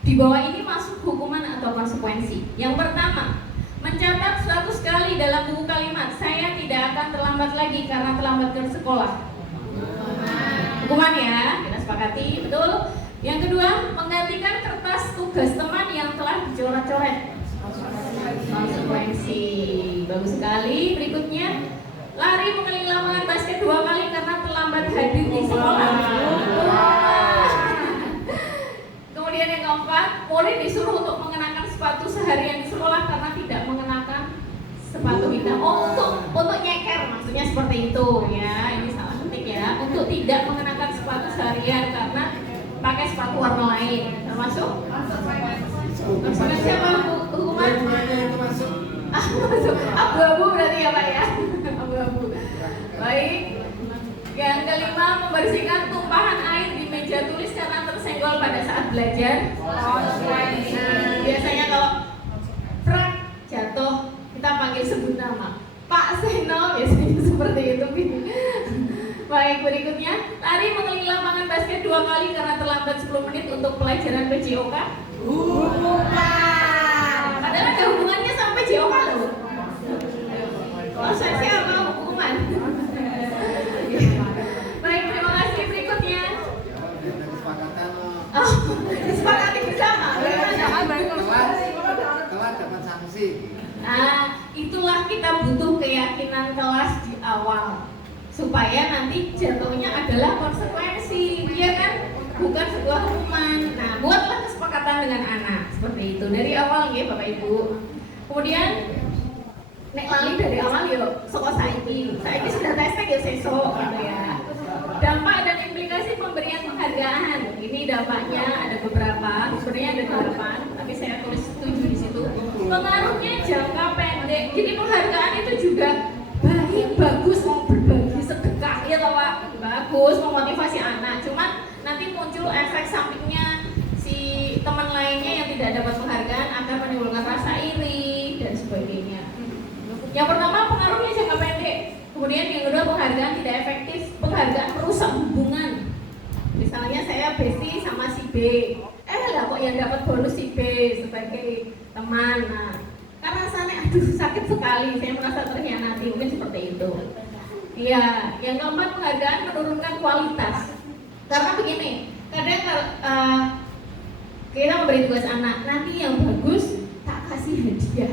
di bawah ini masuk hukuman atau konsekuensi. Yang pertama, mencatat 100 kali dalam buku kalimat, saya tidak akan terlambat lagi karena terlambat ke sekolah. Hukuman ya, kita sepakati, betul. Yang kedua, menggantikan kertas tugas teman yang telah dicoret-coret. Konsekuensi. Bagus sekali. Berikutnya, lari mengelilingi lapangan basket 2 kali karena terlambat hadir di sekolah. Kemudian yang keempat, murid disuruh untuk mengenakan sepatu seharian di sekolah karena tidak mengenakan sepatu hitam. Oh, untuk nyeker maksudnya seperti itu ya. Ini salah ketik ya. Untuk tidak mengenakan sepatu seharian karena pakai sepatu warna lain. Termasuk? Konsekuensi apa hukuman? Masuk. Masuk. Abu-abu berarti ya Pak ya. Abu-abu. Baik. Yang kelima, membersihkan tumpahan air di meja tulis karena tersenggol pada saat belajar. Biasanya kalau prak jatuh, kita panggil sebut nama. Pak Seno, biasanya seperti itu. Baik, berikutnya, lari mengelilingi lapangan basket 2 kali karena terlambat 10 menit untuk pelajaran PJOK. Padahal ada hubungannya sama PJOK loh. Kalau saya apa hukuman? Baik, terima kasih. Berikutnya, disepakati bersama. Telat dapat sanksi. Nah, itulah kita butuh keyakinan kelas di awal supaya nanti jatuhnya adalah konsekuensi, ya kan? Bukan sebuah hukuman. Nah, buatlah kesepakatan dengan anak seperti itu dari awal ya Bapak Ibu. Kemudian nek lali dari awal yuk, soko saiki sudah testek ya sesok gitu ya. Dampak dan implikasi pemberian penghargaan. Ini dampaknya ada beberapa, sebenarnya ada 8, tapi saya tulis 7 di situ. Pengaruhnya jangka pendek. Jadi penghargaan itu juga baik, bagus, mau berbagi sedekah ya toh Pak, bagus, memotivasi anak. Cuman nanti muncul efek sampingnya, si teman lainnya yang tidak dapat penghargaan akan menimbulkan rasa iri dan sebagainya. Yang pertama, pengaruhnya jangka pendek. Kemudian yang kedua, penghargaan tidak efektif. Penghargaan merusak hubungan. Misalnya saya bestie sama si B, lah kok yang dapat bonus si B sebagai teman. Nah, karena rasanya aduh sakit sekali, saya merasa terhianati, mungkin seperti itu. Iya, yang keempat, penghargaan menurunkan kualitas. Karena begini, kadang kita memberi tugas anak, nanti yang bagus tak kasih hadiah.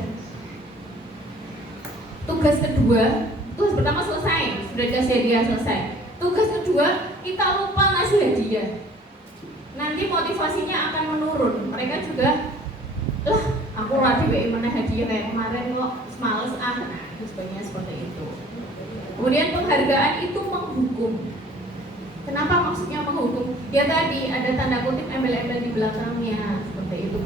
Tugas kedua, tugas pertama selesai, sudah dikasih hadiah selesai. Tugas kedua, kita lupa ngasih hadiah. Nanti motivasinya akan menurun. Mereka juga, lah aku rati WI mana hadiah kayak kemarin kok, males nah itu sebagainya seperti itu. Kemudian penghargaan itu menghukum. Kenapa maksudnya menghukum? Ya tadi ada tanda kutip embel-embel di belakangnya seperti itu.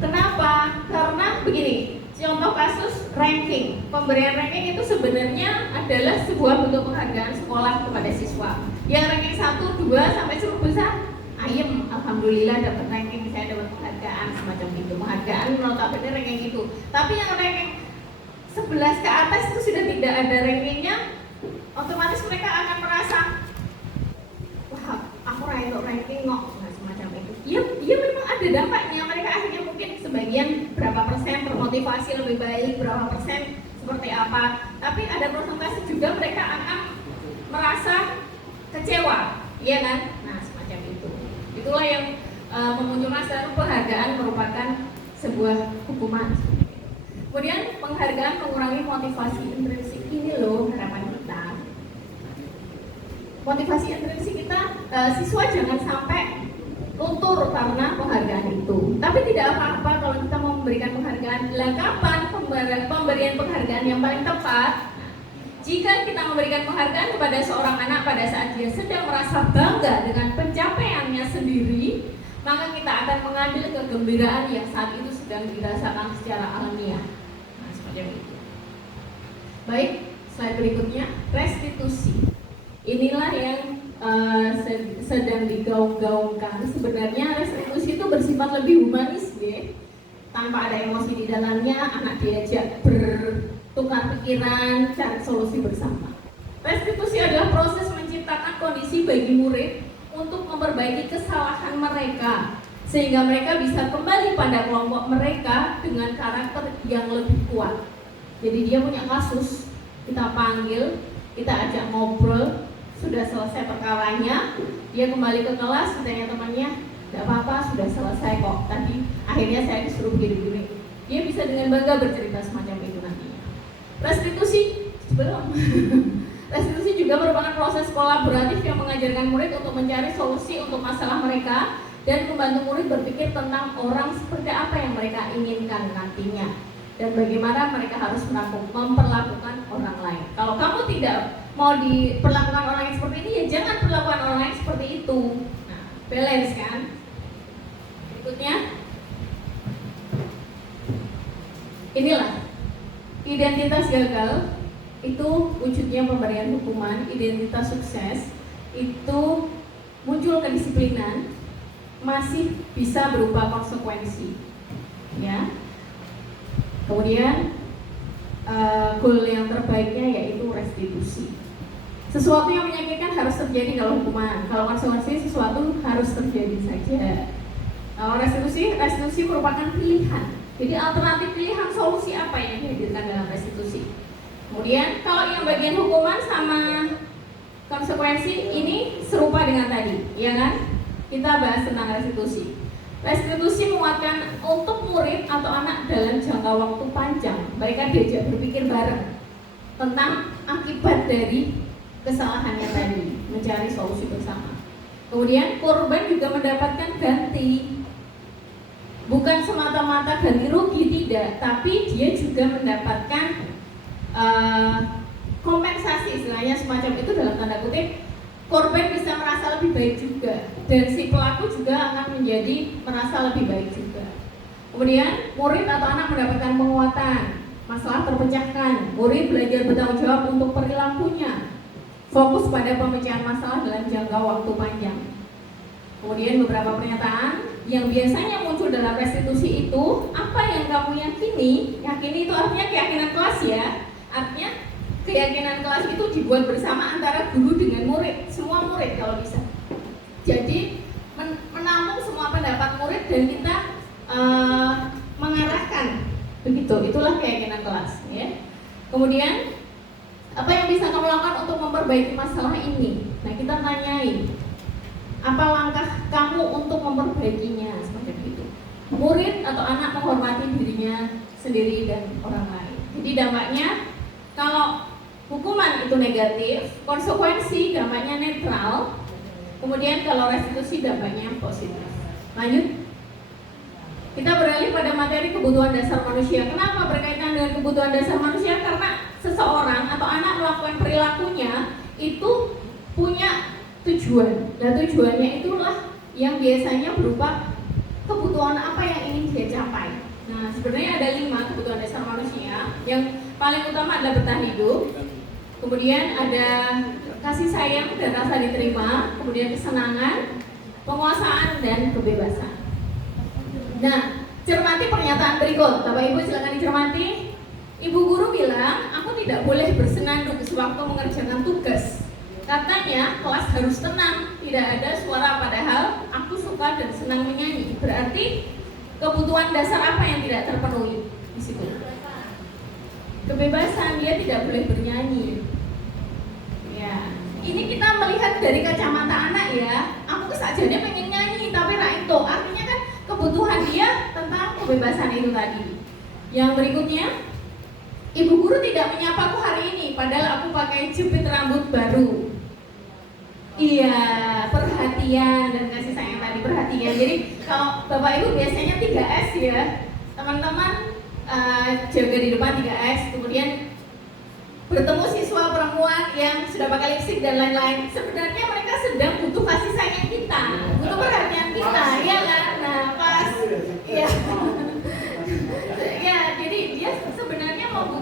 Kenapa? Karena begini, contoh kasus ranking. Pemberian ranking itu sebenarnya adalah sebuah bentuk penghargaan sekolah kepada siswa. Yang ranking 1, 2 sampai 10 besar, ayem, alhamdulillah dapat ranking, saya dapat penghargaan semacam itu. Penghargaan notabene ranking itu. Tapi yang ranking 11 ke atas itu sudah tidak ada rankingnya, otomatis mereka akan merasa wah, aku untuk ranking kok, nah, semacam itu. Iya memang ada dampaknya. Mereka akhirnya mungkin sebagian berapa persen termotivasi lebih baik, berapa persen seperti apa. Tapi ada persentase juga mereka akan merasa kecewa, iya kan? Nah, semacam itu. Itulah yang memunculkan secara penghargaan merupakan sebuah hukuman. Kemudian penghargaan mengurangi motivasi intrinsik. Ini loh harapan kita. Motivasi intrinsik kita, siswa jangan sampai luntur karena penghargaan itu. Tapi tidak apa-apa kalau kita mau memberikan penghargaan. Kapan pemberian penghargaan yang paling tepat? Jika kita memberikan penghargaan kepada seorang anak pada saat dia sedang merasa bangga dengan pencapaiannya sendiri, maka kita akan mengambil kegembiraan yang saat itu sedang dirasakan secara alamiah. semacam itu. Baik, slide berikutnya, restitusi. Inilah yang sedang digaung-gaungkan. Sebenarnya restitusi itu bersifat lebih humanis, ya. Tanpa ada emosi di dalamnya, anak diajak bertukar pikiran, cari solusi bersama. Restitusi adalah proses menciptakan kondisi bagi murid untuk memperbaiki kesalahan mereka, sehingga mereka bisa kembali pada kelompok mereka dengan karakter yang lebih kuat. Jadi dia punya kasus, kita panggil, kita ajak ngobrol, sudah selesai perkaranya, dia kembali ke kelas, ditanya temannya, tidak apa-apa, sudah selesai kok, tadi akhirnya saya disuruh begini-begini. Dia bisa dengan bangga bercerita semacam itu nantinya. Restitusi, belum. Restitusi juga merupakan proses kolaboratif yang mengajarkan murid untuk mencari solusi untuk masalah mereka dan membantu murid berpikir tentang orang seperti apa yang mereka inginkan nantinya dan bagaimana mereka harus memperlakukan orang lain. Kalau kamu tidak mau diperlakukan orang yang seperti ini, ya jangan perlakukan orang lain seperti itu. Nah, balance kan. Berikutnya, inilah identitas gagal. Itu wujudnya pemberian hukuman. Identitas sukses itu muncul kedisiplinan, masih bisa berupa konsekuensi, ya. Kemudian goal yang terbaiknya yaitu restitusi. Sesuatu yang menyakitkan harus terjadi kalau hukuman. Kalau konsekuensi, sesuatu harus terjadi saja. Kalau restitusi merupakan pilihan. Jadi alternatif pilihan solusi apa yang dihadirkan dalam restitusi. Kemudian kalau yang bagian hukuman sama konsekuensi ini serupa dengan tadi, ya kan? Kita bahas tentang restitusi. Restitusi menguatkan untuk murid atau anak dalam jangka waktu panjang. Mereka diajak berpikir bareng tentang akibat dari kesalahannya tadi, mencari solusi bersama. Kemudian korban juga mendapatkan ganti. Bukan semata-mata ganti rugi, tidak, tapi dia juga mendapatkan kompensasi, istilahnya semacam itu dalam tanda kutip. Korban bisa merasa lebih baik juga, dan si pelaku juga akan menjadi merasa lebih baik juga. Kemudian murid atau anak mendapatkan penguatan, masalah terpecahkan, murid belajar bertanggung jawab untuk perilakunya, fokus pada pemecahan masalah dalam jangka waktu panjang. Kemudian beberapa pernyataan yang biasanya muncul dalam restitusi itu, apa yang kamu yakini? Yakini itu artinya keyakinan kelas, ya. Artinya keyakinan kelas itu dibuat bersama antara guru dengan murid, semua murid kalau bisa. Jadi menampung semua pendapat murid dan kita mengarahkan, begitu. Itulah keyakinan kelas, ya. Kemudian apa yang bisa kamu lakukan untuk memperbaiki masalah ini? Nah, kita tanyai, apa langkah kamu untuk memperbaikinya, semacam itu. Murid atau anak menghormati dirinya sendiri dan orang lain. Jadi dampaknya, kalau hukuman itu negatif, konsekuensi dampaknya netral. Kemudian kalau restitusi dampaknya positif. Lanjut. Kita beralih pada materi kebutuhan dasar manusia. Kenapa berkaitan dengan kebutuhan dasar manusia? Karena seseorang atau anak melakukan perilakunya itu punya tujuan. Dan tujuannya itulah yang biasanya berupa kebutuhan apa yang ingin dia capai. Nah, sebenarnya ada 5 kebutuhan dasar manusia. Yang paling utama adalah bertahan hidup. Kemudian ada kasih sayang dan rasa diterima. Kemudian kesenangan, penguasaan, dan kebebasan. Nah, cermati pernyataan berikut. Bapak Ibu silakan dicermati. Ibu guru bilang, aku tidak boleh bersenandung sewaktu mengerjakan tugas. Katanya kelas harus tenang, tidak ada suara, padahal aku suka dan senang menyanyi. Berarti kebutuhan dasar apa yang tidak terpenuhi di situ? Kebebasan, dia tidak boleh bernyanyi. Ya, ini kita melihat dari kacamata anak, ya. Aku sajanya pengen nyanyi, tapi itu artinya kan kebutuhan dia tentang kebebasan itu tadi. Yang berikutnya, ibu guru tidak menyapaku hari ini, padahal aku pakai jepit rambut baru. Iya, perhatian dan kasih sayang tadi, perhatian. Jadi kalau Bapak Ibu biasanya 3S, ya. Teman-teman jaga di depan 3S. Kemudian bertemu siswa perempuan yang sudah pakai lipstik dan lain-lain. Sebenarnya mereka sedang butuh kasih sayang kita, butuh perhatian kita, ya kan? Nah, pas, ya. Ya, jadi dia sebenarnya mau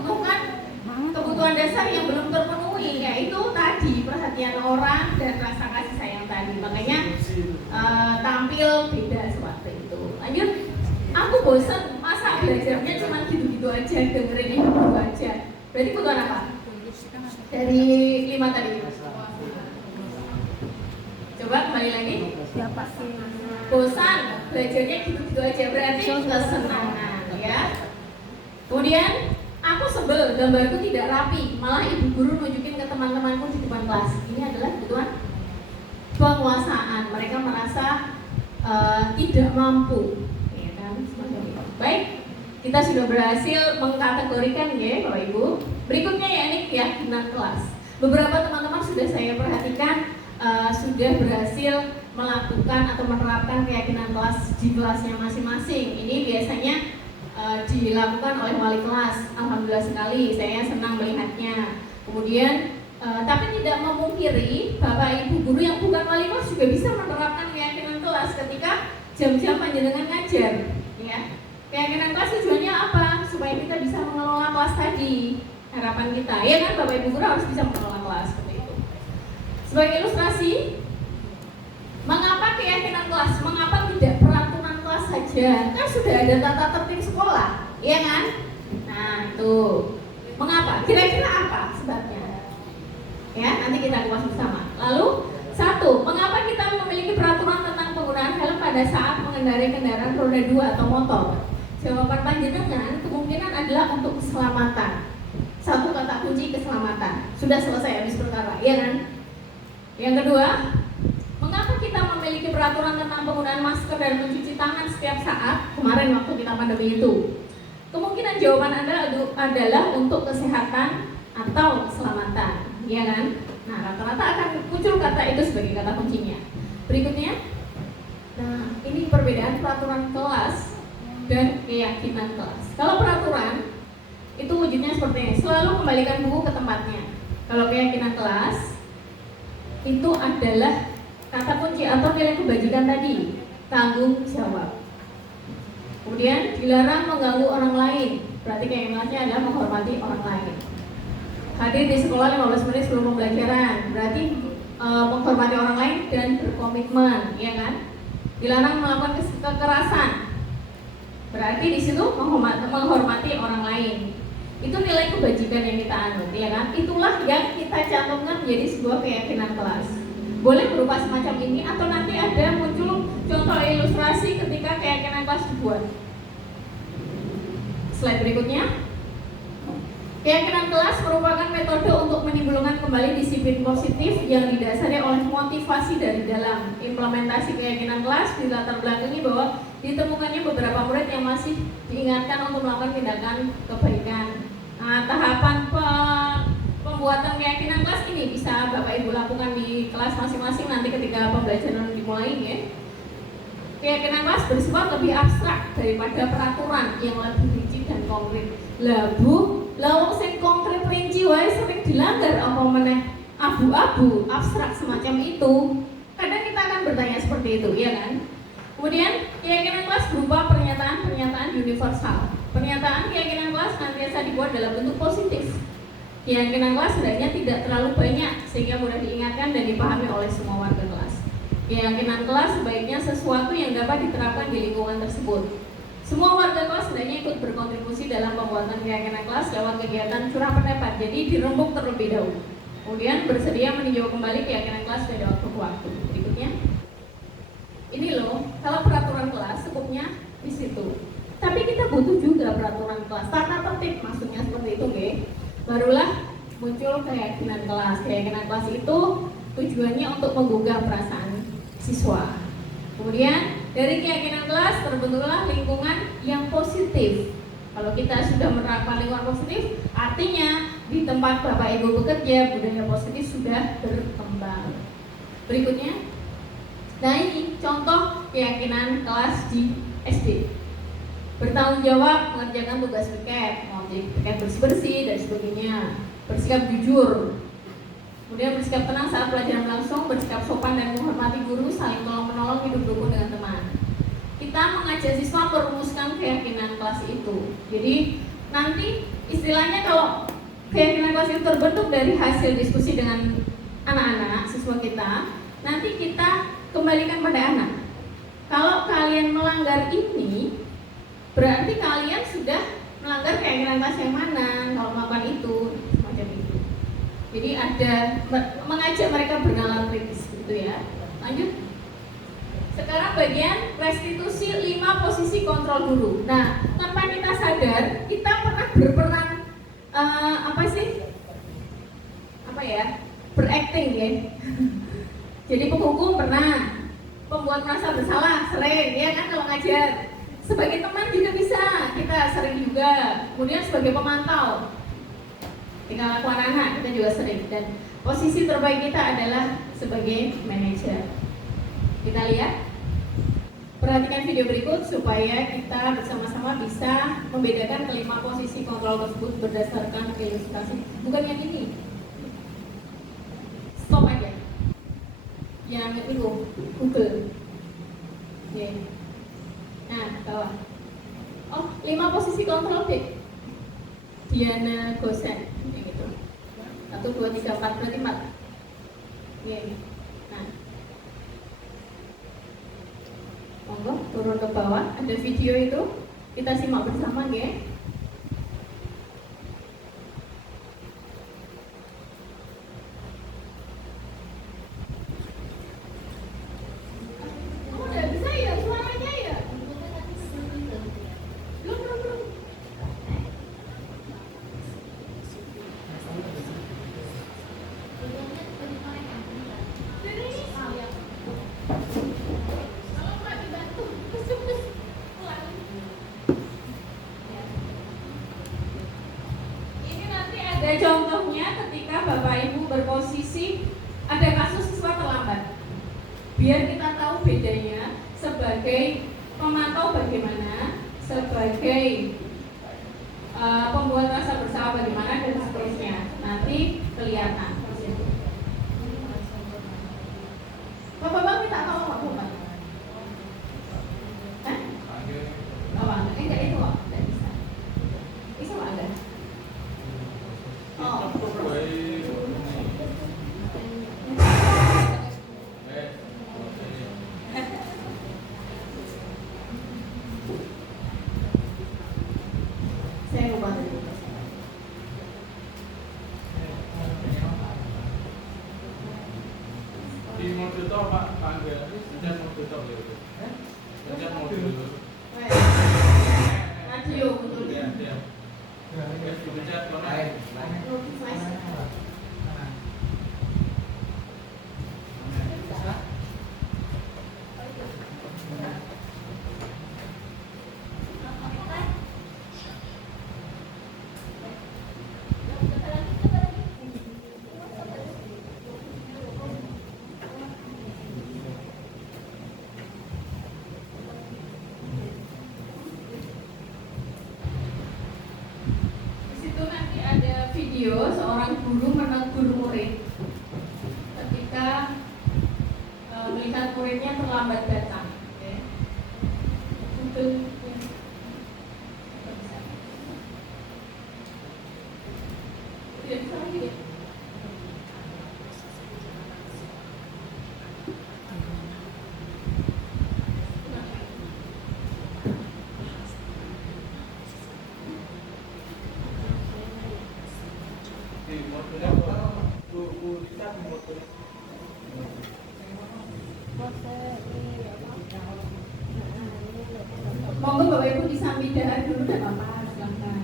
dasar yang belum terpenuhi, yaitu tadi perhatian orang dan rasa kasih sayang tadi. Makanya tampil beda seperti itu. Lanjut, aku bosan masa belajarnya cuma gitu-gitu aja, dengerin itu aja. Berarti butuh apa? Dari 5 tadi. Coba kembali lagi. Siapa sih? Bosan belajarnya gitu-gitu aja, berarti kesenangan ya. Kemudian aku sebel gambarku tidak rapi, malah ibu guru nunjukin ke teman-temanku di depan kelas. Ini adalah kebutuhan penguasaan. Mereka merasa tidak mampu, ya kan? Baik, kita sudah berhasil mengkategorikan ya Bapak Ibu. Berikutnya ya ini keyakinan kelas. Beberapa teman-teman sudah saya perhatikan sudah berhasil melakukan atau menerapkan keyakinan kelas di kelasnya masing-masing. Ini biasanya dilakukan oleh wali kelas. Alhamdulillah sekali, saya senang melihatnya. Kemudian tapi tidak memungkiri Bapak Ibu guru yang bukan wali kelas juga bisa menerapkan keyakinan kelas ketika jam-jam panjenengan ngajar, ya. Keyakinan kelas tujuannya apa? Supaya kita bisa mengelola kelas tadi. Harapan kita, ya kan, Bapak Ibu guru harus bisa mengelola kelas seperti itu. Sebagai ilustrasi, mengapa keyakinan kelas? Mengapa tidak peraturan kelas saja? Kan sudah ada tata tertib sekolah, ya kan? Nah itu, mengapa? Kira-kira apa sebabnya? Ya, nanti kita kupas bersama. Lalu, 1, mengapa kita memiliki peraturan tentang penggunaan helm pada saat mengendarai kendaraan roda 2 atau motor? Jawaban panjenengan kemungkinan adalah untuk keselamatan. 1 kata kunci keselamatan. Sudah selesai habis perkara, ya kan? Yang kedua, mengapa kita memiliki peraturan tentang penggunaan masker dan mencuci tangan setiap saat kemarin waktu kita pandemi itu? Kemungkinan jawaban Anda adalah untuk kesehatan atau keselamatan, ya kan? Nah, rata-rata akan muncul kata itu sebagai kata kuncinya. Berikutnya, nah ini perbedaan peraturan kelas dan keyakinan kelas. Kalau peraturan itu wujudnya seperti ini, selalu kembalikan buku ke tempatnya. Kalau keyakinan kelas itu adalah kata kunci atau nilai kebajikan tadi, tanggung jawab. Kemudian dilarang mengganggu orang lain, berarti keyakinannya adalah menghormati orang lain. Hadir di sekolah 15 menit sebelum pembelajaran, berarti menghormati orang lain dan berkomitmen, ya kan? Dilarang melakukan kekerasan, berarti di situ menghormati orang lain. Itu nilai kebajikan yang kita anut, ya kan? Itulah yang kita cantumkan menjadi sebuah keyakinan kelas. Boleh berupa semacam ini atau nanti ada muncul contoh ilustrasi ketika keyakinan kelas dibuat. Slide berikutnya. Keyakinan kelas merupakan metode untuk menimbulkan kembali disiplin positif yang didasari oleh motivasi dari dalam. Implementasi keyakinan kelas dilatar belakangi bahwa ditemukannya beberapa murid yang masih diingatkan untuk melakukan tindakan kebaikan. Nah, tahapan pembuatan keyakinan kelas ini bisa Bapak Ibu lakukan di kelas masing-masing nanti ketika pembelajaran dimulai, ya. Keyakinan kelas bersifat lebih abstrak daripada peraturan yang lebih rinci dan konkret. Lawang sing konkret rinci wae sering dilanggar apa meneh abu-abu abstrak semacam itu. Kadang kita akan bertanya seperti itu, ya kan? Kemudian keyakinan kelas berupa pernyataan-pernyataan universal. Pernyataan keyakinan kelas senantiasa dibuat dalam bentuk positif. Keyakinan kelas sebenarnya tidak terlalu banyak sehingga mudah diingatkan dan dipahami oleh semua warga kelas. Keyakinan kelas sebaiknya sesuatu yang dapat diterapkan di lingkungan tersebut. Semua warga kelas sebenarnya ikut berkontribusi dalam pembuatan keyakinan kelas lewat kegiatan curah pendapat. Jadi dirembuk terlebih dahulu. Kemudian bersedia meninjau kembali keyakinan kelas pada waktu. Berikutnya, ini loh, kalau peraturan kelas cukupnya di situ. Tapi kita butuh juga peraturan kelas, tata tertib maksudnya seperti itu, nggih. Barulah muncul keyakinan kelas. Keyakinan kelas itu tujuannya untuk menggugah perasaan siswa. Kemudian dari keyakinan kelas terbentuklah lingkungan yang positif. Kalau kita sudah menerapkan lingkungan positif, artinya di tempat Bapak Ibu bekerja budaya positif sudah berkembang. Berikutnya, nah ini contoh keyakinan kelas di SD. Bertanggung jawab mengerjakan tugas piket, piket bersih-bersih dan sebagainya. Bersikap jujur. Kemudian bersikap tenang saat pelajaran berlangsung, bersikap sopan dan menghormati guru, saling tolong-menolong, hidup rukun dengan teman. Kita mengajak siswa merumuskan keyakinan kelas itu. Jadi nanti istilahnya kalau keyakinan kelas itu terbentuk dari hasil diskusi dengan anak-anak siswa kita, nanti kita kembalikan pada anak. Kalau kalian melanggar ini, berarti kalian sudah melanggar keyakinan kelas yang mana kalau melakukan itu, semacam itu. Jadi ada mengajak mereka bernalar kritis gitu ya. Lanjut. Sekarang bagian restitusi 5 posisi kontrol guru. Nah, tanpa kita sadar, kita pernah berperan berakting ya. Jadi penghukum pernah, pembuat merasa bersalah sering ya kan kalau ngajar. Sebagai teman juga bisa, kita sering juga. Kemudian sebagai pemantau, tinggal lakukan anak kita juga sering. Dan posisi terbaik kita adalah sebagai manajer. Kita lihat, perhatikan video berikut supaya kita bersama-sama bisa membedakan kelima posisi kontrol tersebut berdasarkan ilustrasi. Bukan yang ini. Stop aja. Yang itu Google. Oke. Nah, bawah. Oh, 5 posisi kontrol deh. Diana Gosen, yang itu. 1, 2, 3, 4, berarti 4. Ini. Nah. Monggo turun ke bawah, ada video itu. Kita simak bersama ya. Ada contohnya ketika Bapak Ibu berposisi ada kasus siswa terlambat. Biar kita tahu bedanya sebagai pemantau bagaimana, sebagai pembuat rasa bersalah bagaimana dan seterusnya. Nanti kelihatan. Bapak minta tolong Pak Bapak. Hah? Bapak, enggak itu kok, enggak bisa. Bisa Pak enggak? Oh. Saya ubah dulu. Di mode tutup Pak panggil, pencet mode tutup ya itu. Pencet mode tutup. Radio betul. Ya, ya. Ya, pencet connect. Video seorang guru menegur murid ketika melihat muridnya terlambat datang. Untuk tidak bisa lagi ya. Monggo Bapak Ibu disambidahan dulu dan Bapak silahkan.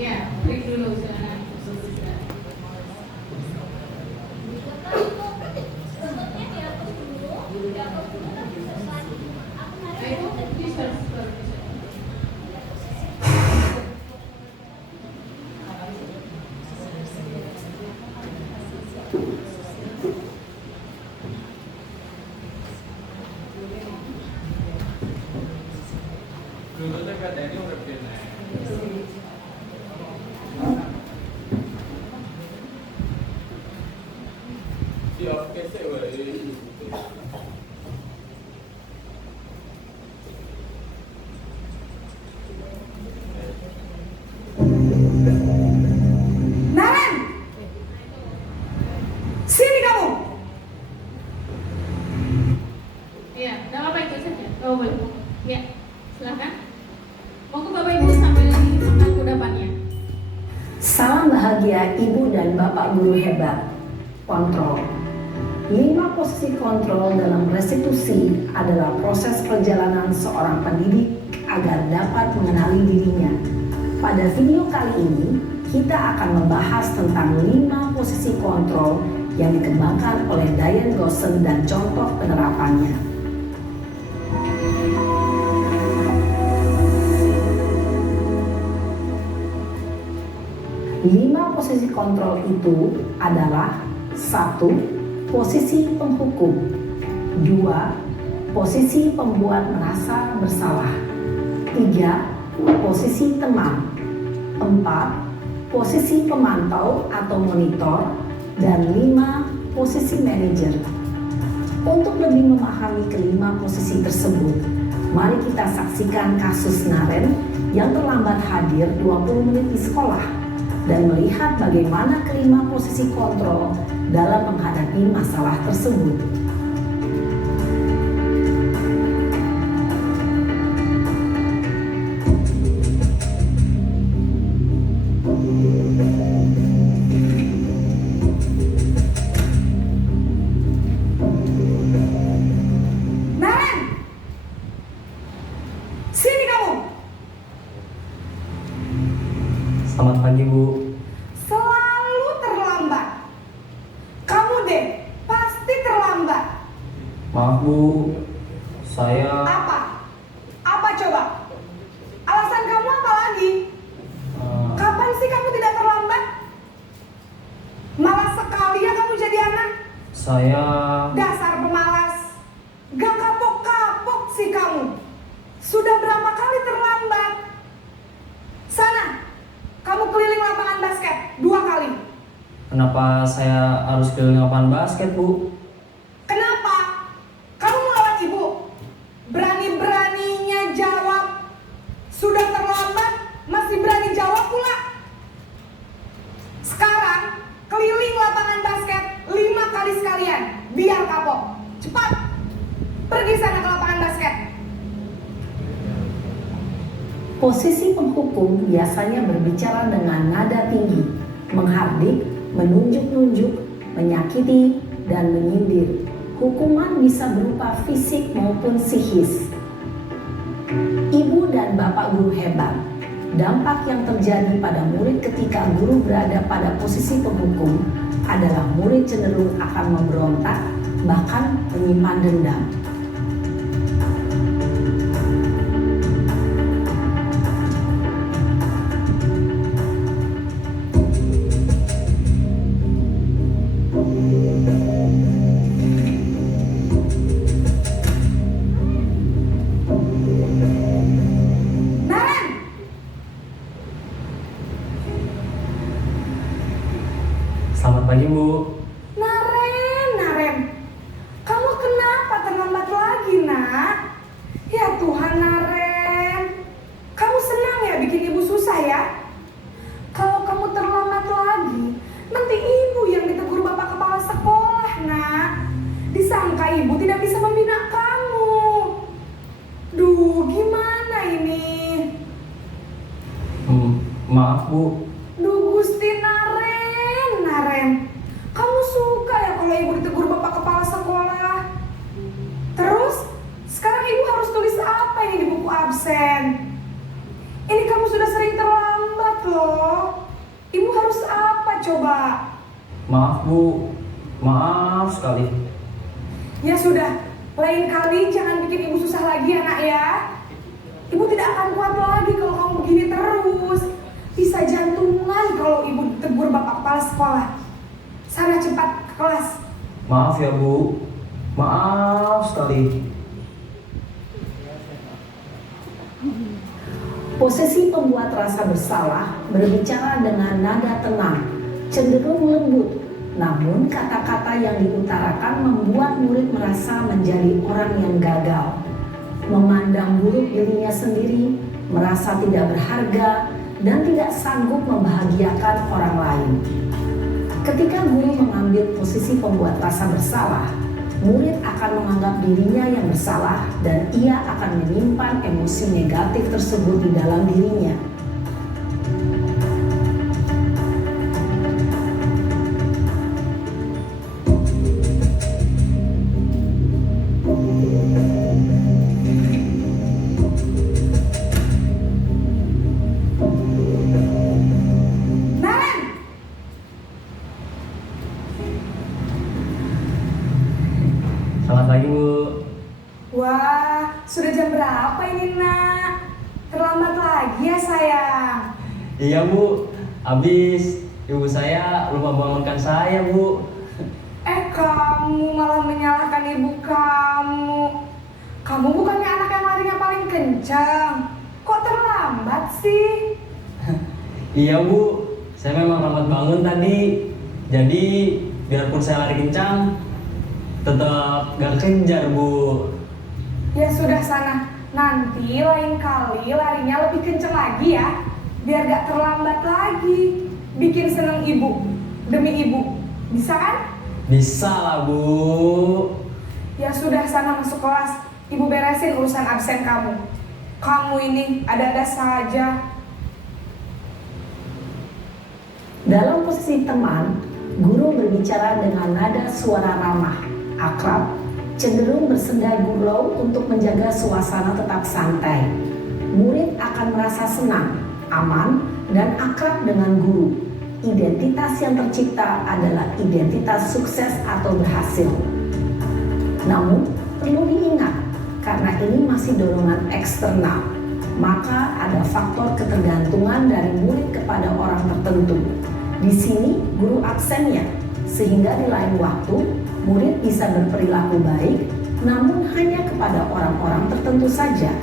Ya, break dulu silakan. Dulu tuh katanya udah kena. Siap kesek wae. Tidak apa-apa, itu saja. Oh, boleh. Ya, silakan. Monggo Bapak Ibu sambil dimakan kudapannya. Salam bahagia Ibu dan Bapak guru hebat. Kontrol. 5 posisi kontrol dalam restitusi adalah proses perjalanan seorang pendidik agar dapat mengenali dirinya. Pada video kali ini, kita akan membahas tentang 5 posisi kontrol yang dikembangkan oleh Diane Gosson dan contoh penerapannya. Lima posisi kontrol itu adalah 1. Posisi penghukum. 2. Posisi pembuat merasa bersalah. 3. Posisi teman. 4. Posisi pemantau atau monitor. Dan 5. Posisi manajer. Untuk lebih memahami kelima posisi tersebut, mari kita saksikan kasus Naren yang terlambat hadir 20 menit di sekolah dan melihat bagaimana kelima posisi kontrol dalam menghadapi masalah tersebut. Naren, sini kamu. Selamat pagi, Bu. Selalu terlambat. Kamu deh, pasti terlambat. Maaf, Bu. Saya Apa? Apa coba? Alasan kamu apa lagi? Kapan sih kamu tidak terlambat? Malas sekali ya kamu jadi anak. saya Dasar pemalas. Gak kapok-kapok sih kamu. Sudah berapa kali terlambat? Sana, kamu keliling lapangan basket 2 kali. Kenapa saya harus keliling lapangan basket, Bu? Kenapa? Kamu melawan ibu. Berani-beraninya jawab. Sudah terlambat, masih berani jawab pula. Sekarang, keliling lapangan basket 5 kali sekalian. Biar kapok. Cepat. Pergi sana ke lapangan basket. Posisi penghukum biasanya berbicara dengan nada tinggi, menghardik, menunjuk-nunjuk, menyakiti, dan menyindir. Hukuman bisa berupa fisik maupun psikis. Ibu dan Bapak guru hebat, dampak yang terjadi pada murid ketika guru berada pada posisi penghukum adalah murid cenderung akan memberontak, bahkan menyimpan dendam. Naren, Selamat pagi, Bu. Naren, kamu kenapa terlambat lagi, nak? Ya Tuhan, Naren, kamu senang ya bikin ibu susah ya? Kalau kamu terlambat lagi, nanti ibu yang ditegur bapak kepala sekolah, nak. Disangka ibu tidak bisa membina kamu. Duh, gimana ini? Maaf, Bu. Duh Gusti Naren, kamu suka ya kalau ibu ditegur bapak kepala sekolah? Terus, sekarang ibu harus tulis apa ini di buku absen? Ini kamu sudah sering terlambat loh. Ibu harus apa coba? Maaf, Bu. Maaf sekali. Ya sudah, lain kali jangan bikin ibu susah lagi ya nak ya. Ibu tidak akan kuat lagi kalau kamu begini terus. Bisa jantungan kalau ibu tegur bapak kepala sekolah. Sana cepat ke kelas. Maaf ya, Bu. Maaf sekali. Posisi pembuat rasa bersalah berbicara dengan nada tenang, cenderung lembut, namun kata-kata yang diutarakan membuat murid merasa menjadi orang yang gagal, memandang buruk dirinya sendiri, merasa tidak berharga, dan tidak sanggup membahagiakan orang lain. Ketika guru mengambil posisi pembuat rasa bersalah, murid akan menganggap dirinya yang bersalah dan ia akan menyimpan emosi negatif tersebut di dalam dirinya. Selamat pagi, Bu. Wah, sudah jam berapa ini, Nak? Terlambat lagi ya, sayang? Iya, Bu. Habis ibu saya lupa bangunkan saya, Bu. Kamu malah menyalahkan ibu kamu. Kamu bukannya anak yang larinya paling kencang. Kok terlambat sih? Iya, Bu. Saya memang lambat bangun tadi. Jadi, biarpun saya lari kencang, tetap gak kejar, Bu. Ya sudah sana. Nanti lain kali larinya lebih kencang lagi ya. Biar gak terlambat lagi. Bikin seneng ibu. Demi ibu. Bisa kan? Bisa lah, Bu. Ya sudah sana masuk kelas. Ibu beresin urusan absen kamu. Kamu ini ada-ada saja. Dalam posisi teman, guru berbicara dengan nada suara ramah, akrab, cenderung bersenda gurau untuk menjaga suasana tetap santai. Murid akan merasa senang, aman, dan akrab dengan guru. Identitas yang tercipta adalah identitas sukses atau berhasil. Namun, perlu diingat, karena ini masih dorongan eksternal, maka ada faktor ketergantungan dari murid kepada orang tertentu. Di sini, guru absennya, sehingga di lain waktu, murid bisa berperilaku baik, namun hanya kepada orang-orang tertentu saja.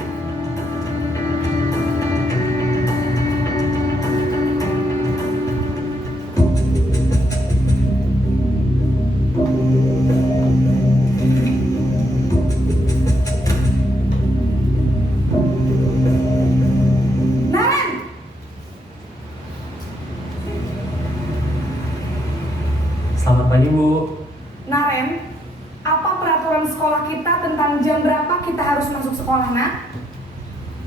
Selamat pagi, Bu. Naren, apa peraturan sekolah kita tentang jam berapa kita harus masuk sekolah, Nak?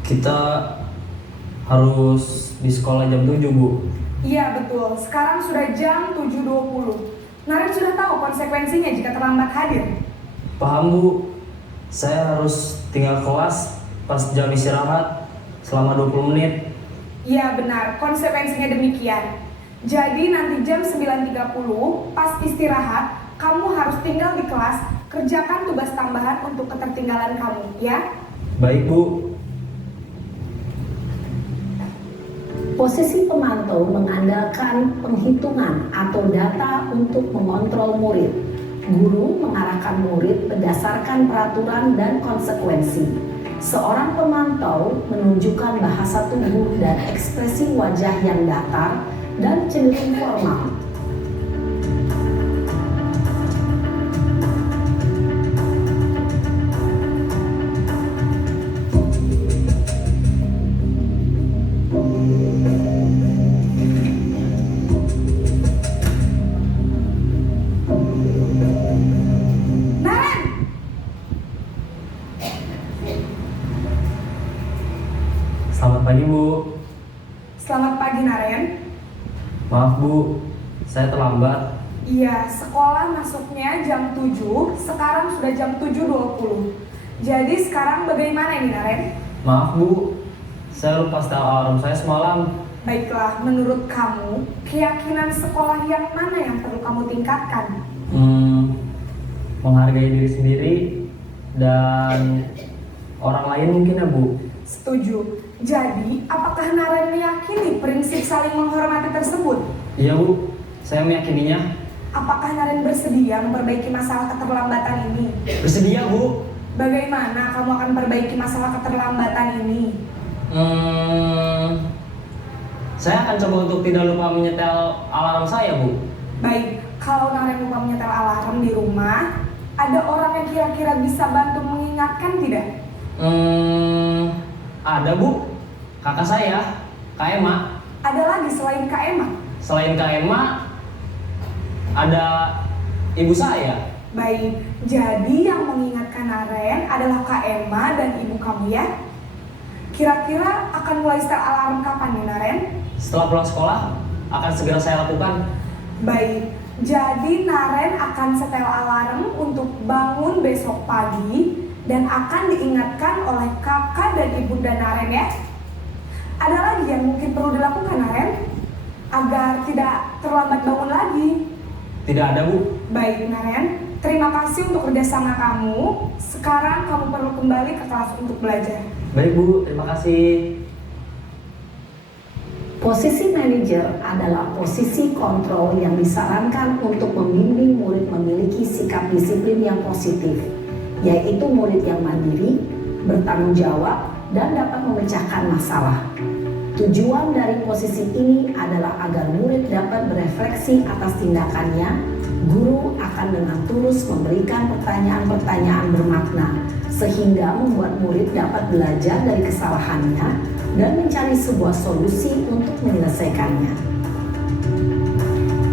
Kita harus di sekolah jam 7, Bu. Iya betul, sekarang sudah jam 7.20. Naren sudah tahu konsekuensinya jika terlambat hadir. Paham, Bu. Saya harus tinggal kelas pas jam istirahat selama 20 menit. Iya benar, konsekuensinya demikian. Jadi nanti jam 9.30 pas istirahat, kamu harus tinggal di kelas, kerjakan tugas tambahan untuk ketertinggalan kamu, ya? Baik, Bu. Posisi pemantau mengandalkan penghitungan atau data untuk mengontrol murid. Guru mengarahkan murid berdasarkan peraturan dan konsekuensi. Seorang pemantau menunjukkan bahasa tubuh dan ekspresi wajah yang datar dan cenderung formal. Selamat pagi, Bu. Selamat pagi, Naren. Maaf, Bu. Saya terlambat. Iya, sekolah masuknya jam 7, sekarang sudah jam 7.20. Jadi sekarang bagaimana ini, Naren? Maaf, Bu. Saya lupa setel alarm saya semalam. Baiklah, menurut kamu, keyakinan sekolah yang mana yang perlu kamu tingkatkan? Menghargai diri sendiri dan orang lain mungkin, ya, Bu. Setuju. Jadi, apakah Naren meyakini prinsip saling menghormati tersebut? Iya, Bu. Saya meyakininya. Apakah Naren bersedia memperbaiki masalah keterlambatan ini? Bersedia, Bu. Bagaimana kamu akan perbaiki masalah keterlambatan ini? Saya akan coba untuk tidak lupa menyetel alarm saya, Bu. Baik, kalau Naren lupa menyetel alarm di rumah, ada orang yang kira-kira bisa bantu mengingatkan tidak? Ada, Bu. Kakak saya, Kak Emma. Ada lagi selain Kak Emma? Selain Kak Emma, ada ibu saya. Baik, jadi yang mengingatkan Naren adalah Kak Emma dan ibu kamu ya. Kira-kira akan mulai setel alarm kapan nih Naren? Setelah pulang sekolah, akan segera saya lakukan. Baik, jadi Naren akan setel alarm untuk bangun besok pagi dan akan diingatkan oleh kakak dan ibunda Naren ya. Ada lagi yang mungkin perlu dilakukan Naren agar tidak terlambat bangun lagi? Tidak ada, Bu. Baik Naren, terima kasih untuk kerjasama kamu. Sekarang kamu perlu kembali ke kelas untuk belajar. Baik, Bu. Terima kasih. Posisi manajer adalah posisi kontrol yang disarankan untuk membimbing murid memiliki sikap disiplin yang positif, yaitu murid yang mandiri, bertanggung jawab, dan dapat memecahkan masalah. Tujuan dari posisi ini adalah agar murid dapat berefleksi atas tindakannya. Guru akan dengan tulus memberikan pertanyaan-pertanyaan bermakna, sehingga membuat murid dapat belajar dari kesalahannya dan mencari sebuah solusi untuk menyelesaikannya.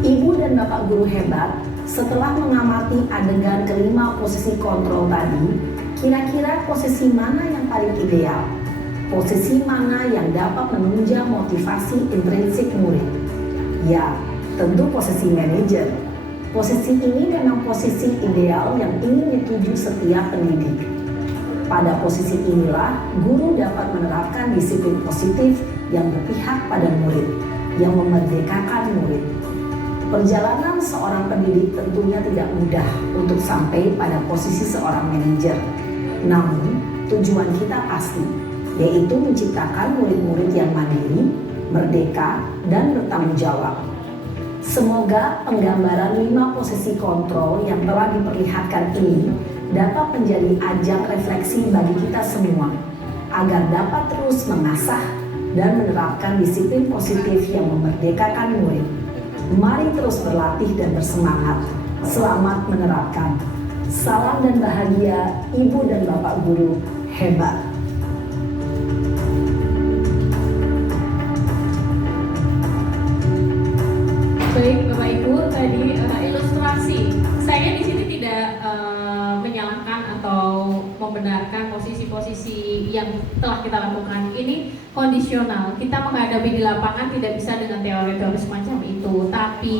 Ibu dan Bapak guru hebat, setelah mengamati adegan kelima posisi kontrol tadi, kira-kira posisi mana yang paling ideal? Posisi mana yang dapat menunjang motivasi intrinsik murid? Ya, tentu posisi manajer. Posisi ini memang posisi ideal yang ingin dituju setiap pendidik. Pada posisi inilah, guru dapat menerapkan disiplin positif yang berpihak pada murid, yang memerdekakan murid. Perjalanan seorang pendidik tentunya tidak mudah untuk sampai pada posisi seorang manajer. Namun, tujuan kita pasti, yaitu menciptakan murid-murid yang mandiri, merdeka, dan bertanggung jawab. Semoga penggambaran 5 posisi kontrol yang telah diperlihatkan ini dapat menjadi ajang refleksi bagi kita semua, agar dapat terus mengasah dan menerapkan disiplin positif yang memerdekakan murid. Mari terus berlatih dan bersemangat. Selamat menerapkan. Salam dan bahagia Ibu dan Bapak guru hebat. Baik Bapak Ibu, tadi ilustrasi. Saya di sini tidak menyalahkan atau membenarkan posisi-posisi yang telah kita lakukan. Ini kondisional. Kita menghadapi di lapangan tidak bisa dengan teori-teori semacam itu. Tapi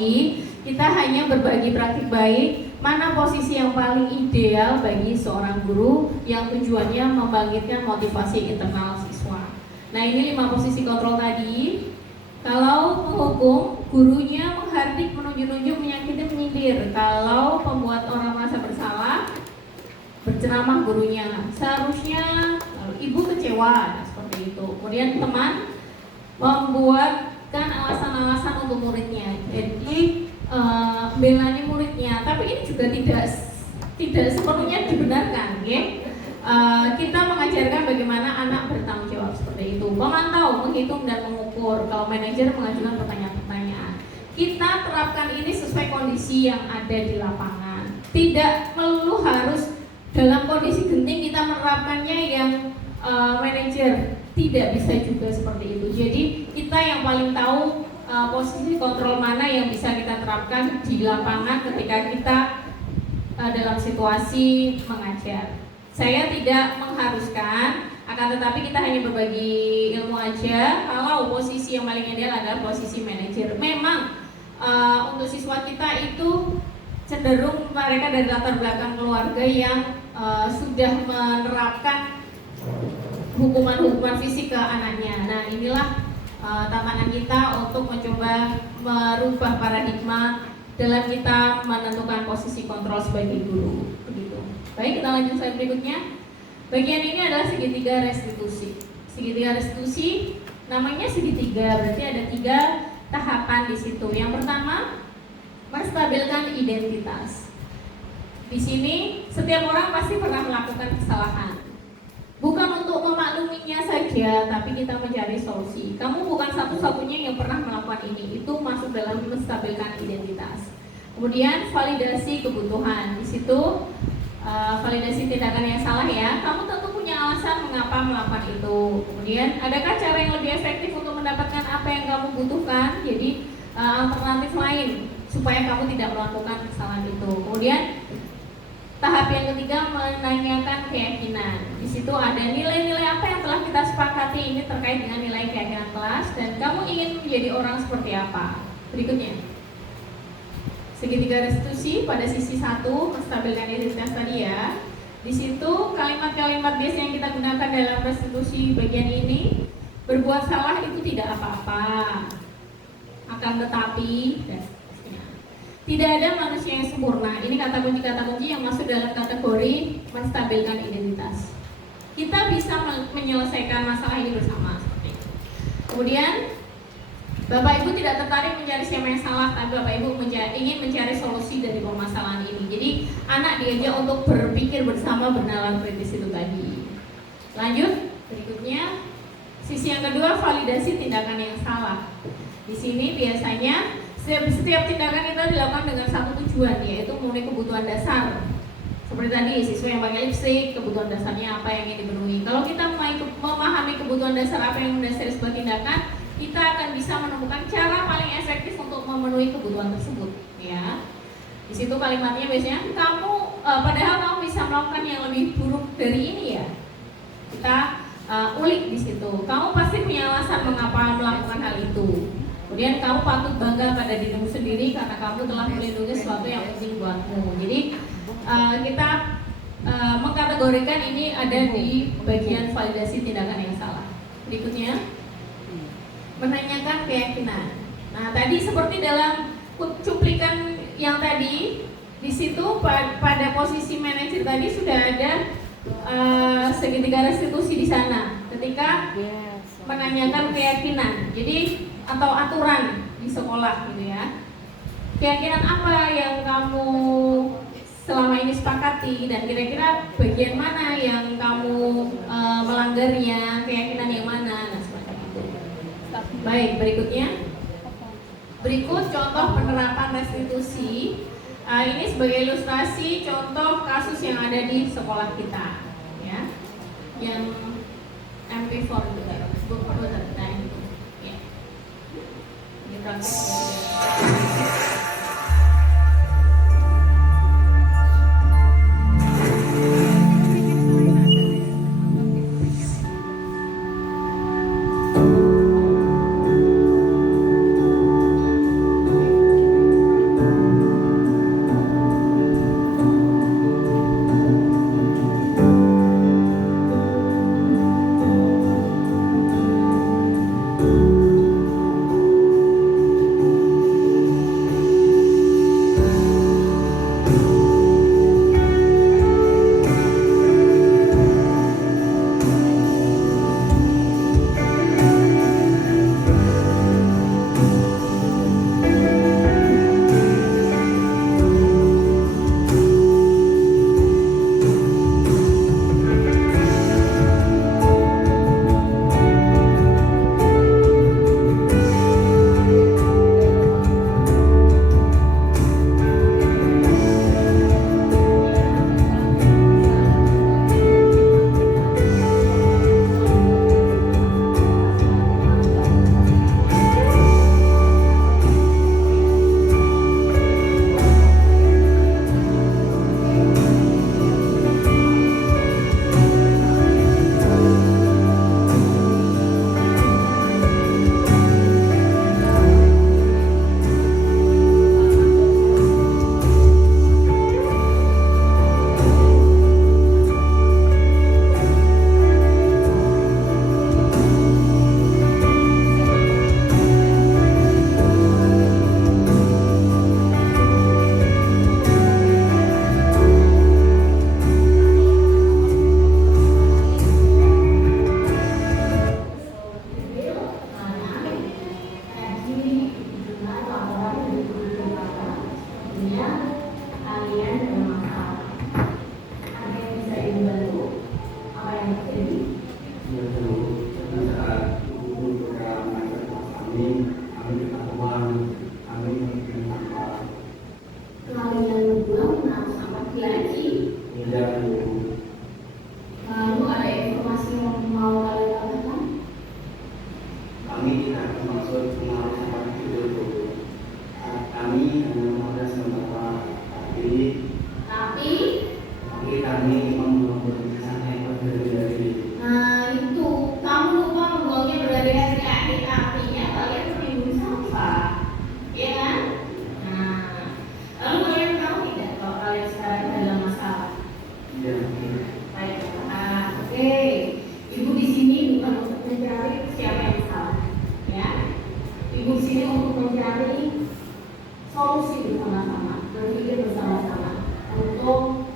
kita hanya berbagi praktik baik, mana posisi yang paling ideal bagi seorang guru yang tujuannya membangkitkan motivasi internal siswa. Nah, ini 5 posisi kontrol tadi. Kalau menghukum, gurunya menghardik, menunjuk-nunjuk, menyakiti, menyindir. Kalau pembuat orang merasa bersalah, berceramah gurunya. Seharusnya ibu kecewa, nah, seperti itu. Kemudian teman membuatkan alasan-alasan untuk muridnya. Jadi belani muridnya. Tapi ini juga tidak sepenuhnya dibenarkan, ya. Kita mengajarkan bagaimana anak bertanggung jawab seperti itu. Memantau, menghitung dan mengukur. Kalau manajer mengajukan pertanyaan-pertanyaan, kita terapkan ini sesuai kondisi yang ada di lapangan. Tidak melulu harus dalam kondisi genting kita menerapkannya yang manajer. Tidak bisa juga seperti itu. Jadi kita yang paling tahu posisi kontrol mana yang bisa kita terapkan di lapangan ketika kita dalam situasi mengajar. Saya tidak mengharuskan, akan tetapi kita hanya berbagi ilmu aja. Kalau posisi yang paling ideal adalah posisi manajer. Memang untuk siswa kita itu cenderung mereka dari latar belakang keluarga yang sudah menerapkan hukuman-hukuman fisik ke anaknya. Nah, inilah tantangan kita untuk mencoba merubah paradigma dalam kita menentukan posisi kontrol sebagai guru. Begitu. Baik, kita lanjut slide berikutnya. Bagian ini adalah segitiga restitusi. Segitiga restitusi namanya segitiga, berarti ada 3 tahapan di situ. Yang pertama, menstabilkan identitas. Di sini setiap orang pasti pernah melakukan kesalahan. Bukan untuk memakluminya saja, tapi kita mencari solusi. Kamu bukan satu-satunya yang pernah melakukan ini. Itu masuk dalam menstabilkan identitas. Kemudian validasi kebutuhan. Di situ validasi tindakan yang salah ya. Kamu tentu punya alasan mengapa melakukan itu. Kemudian adakah cara yang lebih efektif untuk mendapatkan apa yang kamu butuhkan? Jadi alternatif lain supaya kamu tidak melakukan kesalahan itu. Kemudian Tahap yang ketiga menanyakan keyakinan. Di situ ada nilai-nilai apa yang telah kita sepakati ini terkait dengan nilai keyakinan kelas dan kamu ingin menjadi orang seperti apa. Berikutnya, segitiga restitusi pada sisi 1 menstabilkan identitas tadi ya. Di situ kalimat-kalimat biasa yang kita gunakan dalam restitusi bagian ini, berbuat salah itu tidak apa-apa, akan tetapi dan tidak ada manusia yang sempurna. Ini kata kunci yang masuk dalam kategori menstabilkan identitas. Kita bisa menyelesaikan masalah ini bersama. Kemudian, Bapak Ibu tidak tertarik mencari siapa yang salah, tapi Bapak Ibu ingin mencari solusi dari permasalahan ini. Jadi, anak diajak untuk berpikir bersama, bernalar kritis itu tadi. Lanjut, berikutnya, sisi yang kedua, validasi tindakan yang salah. Di sini biasanya setiap tindakan kita dilakukan dengan satu tujuan, yaitu memenuhi kebutuhan dasar. Seperti tadi, siswa yang pakai lipstik, kebutuhan dasarnya apa yang ingin dipenuhi. Kalau kita memahami kebutuhan dasar apa yang mendasari sebuah tindakan, kita akan bisa menemukan cara paling efektif untuk memenuhi kebutuhan tersebut. Ya, di situ kalimatnya biasanya padahal kamu bisa melakukan yang lebih buruk dari ini ya. Kita ulik di situ. Kamu pasti punya alasan mengapa melakukan hal itu. Kemudian kamu patut bangga pada dirimu sendiri karena kamu telah melindungi sesuatu yang penting buatmu. Jadi kita mengkategorikan ini ada di bagian validasi tindakan yang salah. Berikutnya, menanyakan keyakinan. Nah, tadi seperti dalam cuplikan yang tadi, di situ pada posisi manajer tadi sudah ada segitiga restitusi di sana. Ketika menanyakan keyakinan, jadi atau aturan di sekolah gitu ya. Keyakinan apa yang kamu selama ini sepakati dan kira-kira bagian mana yang kamu melanggarnya, keyakinan yang mana, nah seperti itu. Baik, berikutnya. Berikut contoh penerapan restitusi. Ini sebagai ilustrasi contoh kasus yang ada di sekolah kita, ya. Yang MP4 itu kan, ya. Ini praktek. Oke, ibu di sini bukan untuk mencari siapa yang salah, ya. Ibu di sini untuk mencari solusi bersama-sama, berpikir bersama-sama untuk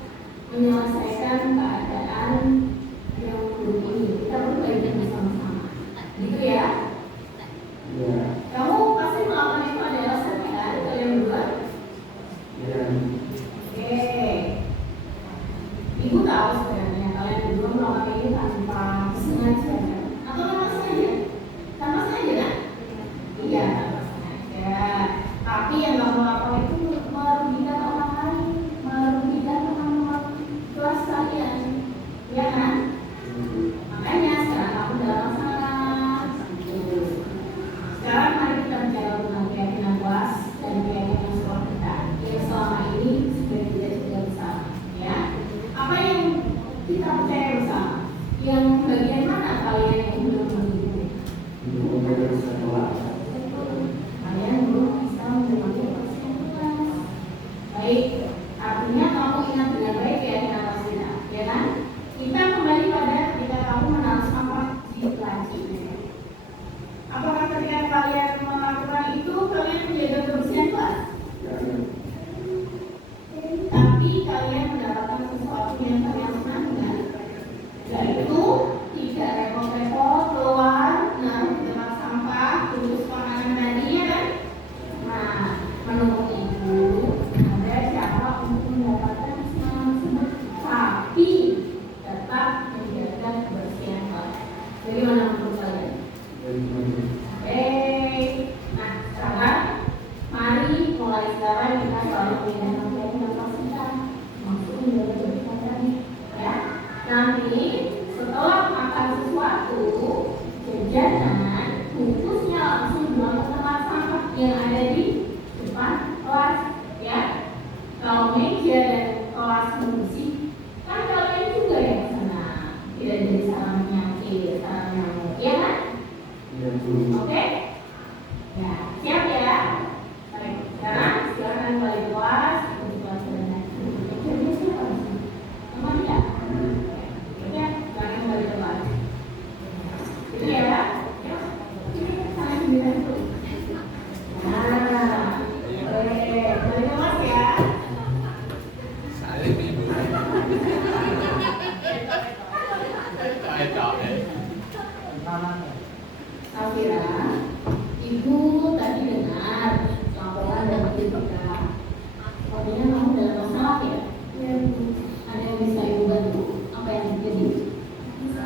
menyelesaikan keadaan yang buruk ini. Kita berbaikan bersama-sama, gitu ya. Kamu pasti melakukan itu ada alasannya kan, kalian berdua? Oke. Ibu tahu sebenarnya kalian berdua melakukan ini tanpa sengaja, atau tanpa sengaja? Tanpa sengaja kan? Iya, tanpa sengaja. Tapi yang kamu lakukan itu merugikan orang lain, merugikan teman-teman kelas kalian, ya kan? Makanya sekarang kamu dalam masalah. Sekarang mari kita bicara tentang keyakinan kelas dan keyakinan sekolah kita yang selama ini sudah tidak bersama, ya. Apa yang kita percaya bersama? Yang bagian mana kalian yang belum mengikuti? Kalian belum bisa memahami kelas. Baik, artinya kamu ingat dengan baik keyakinan kelas kita, ya kan? Kita kembali pada ketika kamu menaruh sampah di laci. Apakah ketika kalian melakukan itu kalian menjaga kebersihan kelas? Tapi kalian mendapatkan sesuatu yang kalian senangkan, yaitu tidak repot-repot keluar naruh di tempat sampah terus makanan tadi, ya kan? Nah, menurut ibu ada cara untuk mendapatkan semangat tersebut, tapi tetap menjaga kebersihan kelas. Bagaimana menurut kalian? Nah sekarang mari mulai sekarang kita selalu mengingatkan keyakinan kelas kita, maksudnya menjaga kebersihan tadi, ya. Nanti setelah makan sesuatu, jajanan bungkusnya langsung dibuang ke tempat sampah yang ada di depan kelas, ya. Kalau meja dan kelas bersih, kan kalian juga yang sana, tidak jadi sarang penyakit, sarang nyamuk, ya kan? Oke? Ya, siap ya? Baik, sekarang silakan kembali ke kelas, ikuti kelas dengan jadi siapa di sini? Teman ya? Ya, silakan kembali ke kelas. Itu ya? Ya, saling sembilan dulu. Nah, oke, kembali ke kelas ya. Saling ibu. Safira, ibu tadi dengar laporan dari kita. Artinya kamu dalam masalah ya? Iya, Bu. Ada yang bisa ibu bantu? Apa yang terjadi? Bisa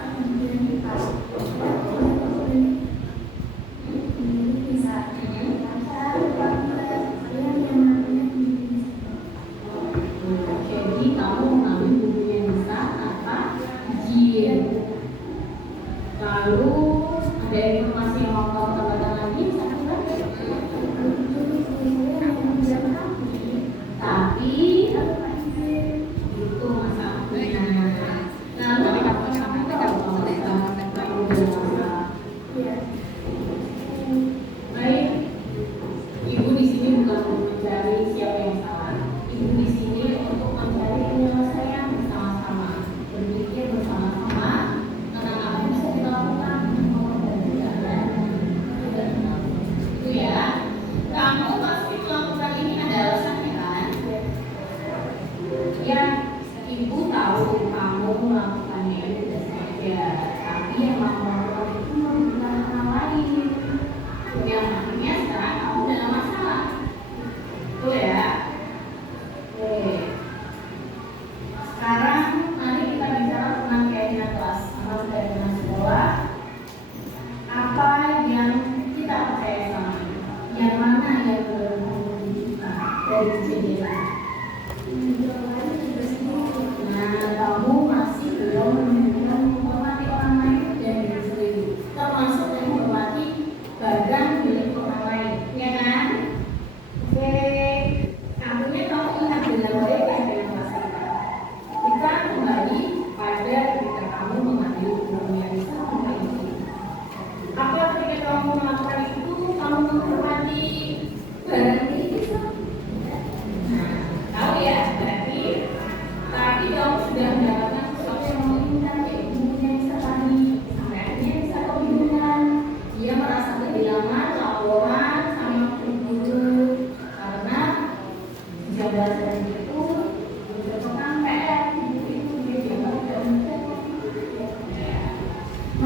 jadi kamu mengambil buku yang bisa tanpa izin. Lalu ada informasi yang mau kamu tambahkan lagi? Tapi itu masalahnya. Lalu kamu baik, ibu di sini bukan untuk mencari siapa yang salah. Ibu di sini untuk mencari penyelesaian bersama-sama, berpikir bersama-sama tentang apa yang bisa kita lakukan untuk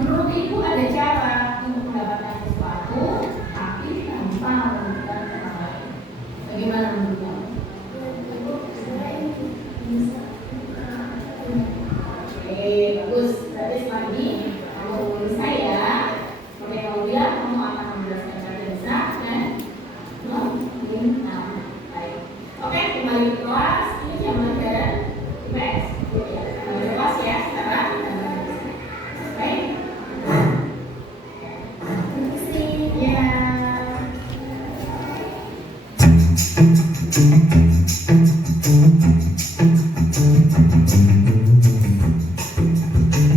menurut Ibu ada cara untuk mendapatkan sesuatu tapi tanpa merugikan orang lain. Bagaimana menurut kamu? Oke, bagus. Berarti lagi kamu bisa ya. Oke, kamu bilang kamu akan menjelaskan saja bisa, kan? Nah, baik. Oke, kembali ke kelas. Ini jam pelajaran IPS. Kembali ke kelas ya, sekarang. Baik. Ya.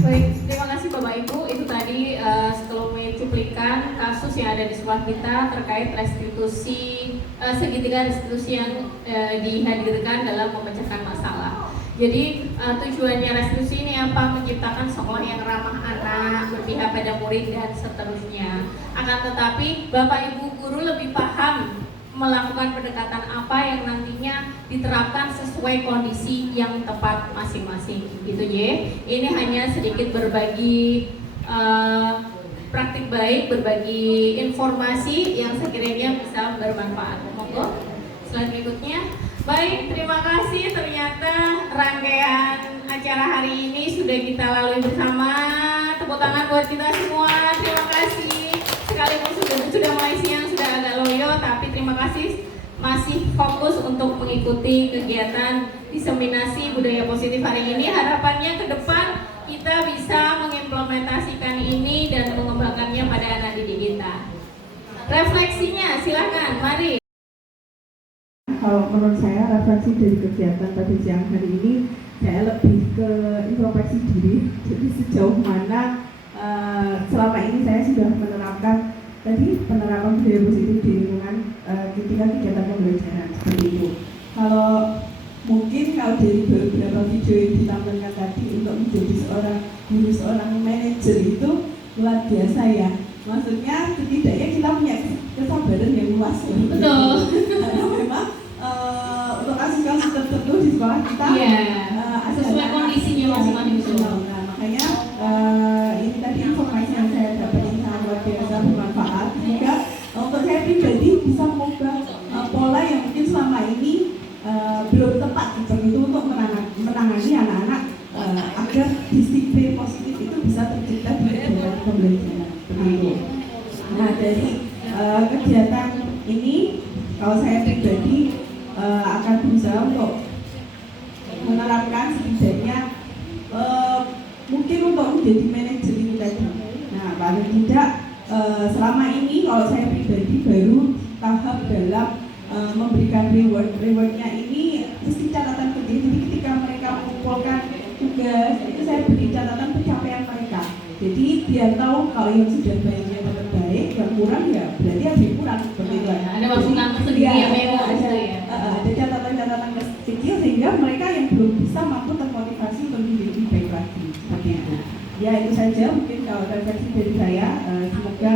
Baik, terima kasih Bapak Ibu. Itu tadi sekelumit cuplikan kasus yang ada di sekolah kita terkait restitusi segitiga restitusi yang dihadirkan dalam memecahkan masalah. Jadi tujuannya restitusi ini apa? Menciptakan sekolah yang ramah anak, berpihak pada murid dan seterusnya. Akan tetapi Bapak Ibu guru lebih paham melakukan pendekatan apa yang nantinya diterapkan sesuai kondisi yang tepat masing-masing, gitu ya. Ini hanya sedikit berbagi praktik baik, berbagi informasi yang sekiranya bisa bermanfaat. Monggo slide berikutnya. Baik, terima kasih. Ternyata rangkaian acara hari ini sudah kita lalui bersama. Tepuk tangan buat kita semua. Terima kasih. Sekalipun sudah mulai siang, sudah agak loyo, tapi terima kasih masih fokus untuk mengikuti kegiatan diseminasi budaya positif hari ini. Harapannya ke depan kita bisa mengimplementasikan ini dan mengembangkannya pada anak didik kita. Refleksinya silakan, mari. Kalau menurut saya refleksi dari kegiatan pada siang hari ini, saya lebih ke introspeksi diri. Jadi sejauh mana selama ini saya sudah menerapkan tadi penerapan budaya positif di lingkungan ketika kegiatan pembelajaran seperti itu. Kalau mungkin kalau dari beberapa video yang ditampilkan tadi untuk menjadi seorang guru, seorang manajer itu luar biasa ya. Maksudnya setidaknya kita punya kesabaran yang luas ya. Betul. Karena memang untuk kasus-kasus tertentu di sekolah kita sesuai kondisinya masing-masing. Nah, makanya ini tadi informasi yang saya dapat sangat luar biasa bermanfaat. Sehingga untuk saya pribadi bisa mengubah pola yang mungkin selama ini belum tepat seperti itu untuk menangani anak-anak agar disiplin positif itu bisa tercipta di kegiatan pembelajaran seperti itu. Nah, dari kegiatan ini kalau saya pribadi akan berusaha untuk menerapkan setidaknya mungkin untuk menjadi manajer itu tadi. Nah, paling tidak selama ini kalau saya pribadi baru tahap dalam memberikan rewardnya ini mesti catatan kecil. Jadi ketika mereka mengumpulkan tugas itu saya beri catatan pencapaian mereka. Jadi biar tahu kalau yang sudah baiknya tetap baik, yang kurang ya berarti ada yang kurang seperti itu. Ada masukan tersendiri yang memang ada catatan-catatan kecil sehingga mereka yang belum bisa mampu termotivasi untuk menjadi lebih baik lagi seperti itu. Ya itu saja mungkin kalau refleksi dari saya. Semoga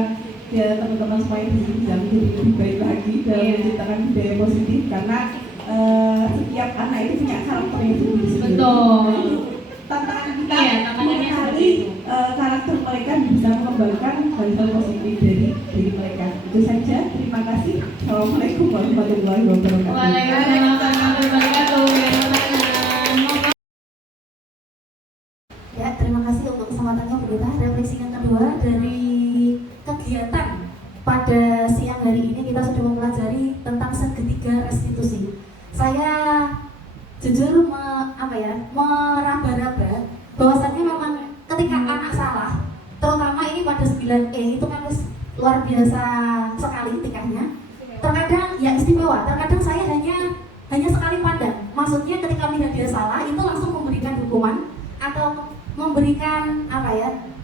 ya teman-teman semua ini bisa menjadi lebih baik lagi dalam menciptakan budaya positif karena setiap anak itu punya karakter yang sendiri. Betul. Tantangan kita mencari karakter mereka bisa mengembangkan hal-hal positif dari mereka. Itu saja. Terima kasih. Assalamualaikum warahmatullahi wabarakatuh. Waalaikumsalam warahmatullahi wabarakatuh. Ya, terima kasih untuk kesempatannya Bu Dita. Refleksi yang kedua dari kegiatan pada siang hari ini kita sudah mempelajari tentang segitiga restitusi. Saya jujur meraba-raba bahwasannya memang ketika anak salah, terutama ini pada 9E itu kan luar biasa sekali tingkahnya. Terkadang ya istimewa, terkadang saya hanya sekali pandang. Maksudnya ketika melihat dia salah itu langsung memberikan hukuman atau memberikan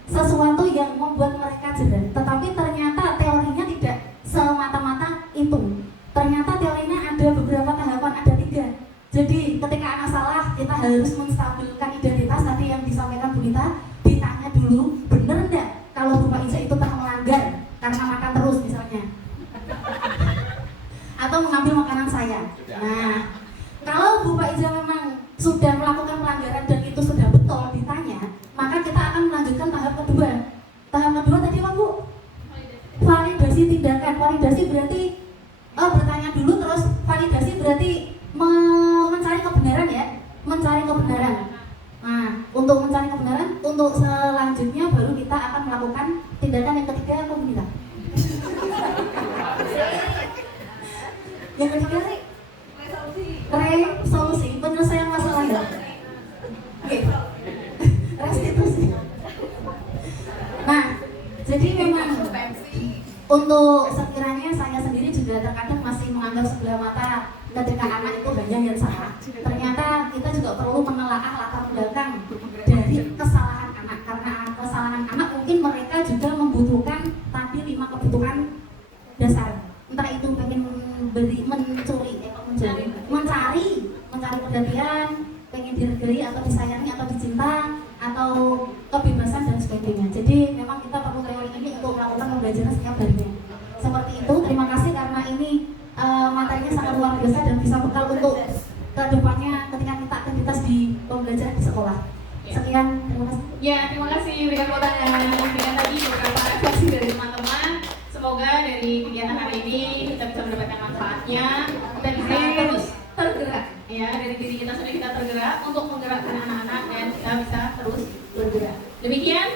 sesuatu yang membuat mereka jeda. Tetapi ternyata teorinya tidak semata-mata itu. Ternyata teorinya ada beberapa tahapan, ada 3. Jadi ketika anak salah kita harus menstabilkan identitas tadi yang disampaikan Bu Nita. Ditanya dulu bener enggak kalau Bapak Iza itu telah melanggar karena makan terus misalnya atau mengambil makanan saya. Nah, kalau Bapak Iza memang sudah melakukan pelanggaran dan itu sudah betul ditanya, maka kita akan melanjutkan tahap kedua. validasi berarti bertanya dulu, terus validasi berarti mencari kebenaran ya, mencari kebenaran. Nah, untuk mencari kebenaran, untuk selanjutnya baru kita akan melakukan tindakan yang ketiga, apa kita? Yang ketiga sih resolusi, penyelesaian masalah ya. Oke. Restitusi. Nah, jadi memang untuk sekiranya saya sendiri juga terkadang masih menganggap sebelah mata ketika anak itu banyak yang salah. Ternyata kita juga perlu menelaah latar belakang dari kesalahan anak, karena kesalahan anak mungkin mereka juga membutuhkan tadi 5 kebutuhan dasar. Entah itu pengen mencari perhatian, pengen dihargai atau disayangi atau dicinta atau kebebasan dan sebagainya. Jadi memang kita perlu teori ini untuk melakukan pembelajaran setiap harinya. Seperti itu. Terima kasih karena ini materinya sangat luar biasa dan bisa bekal untuk kedepannya ketika kita aktivitas di pembelajaran di sekolah. Sekian, terima kasih. Ya, terima kasih. Berikan tepuk tangan. Dengan tadi beberapa refleksi dari teman-teman. Semoga dari kegiatan hari ini kita bisa mendapatkan manfaatnya. Kita bisa terus tergerak. Ya, dari diri kita sendiri kita tergerak untuk menggerakkan anak-anak dan kita bisa terus bergerak. Demikian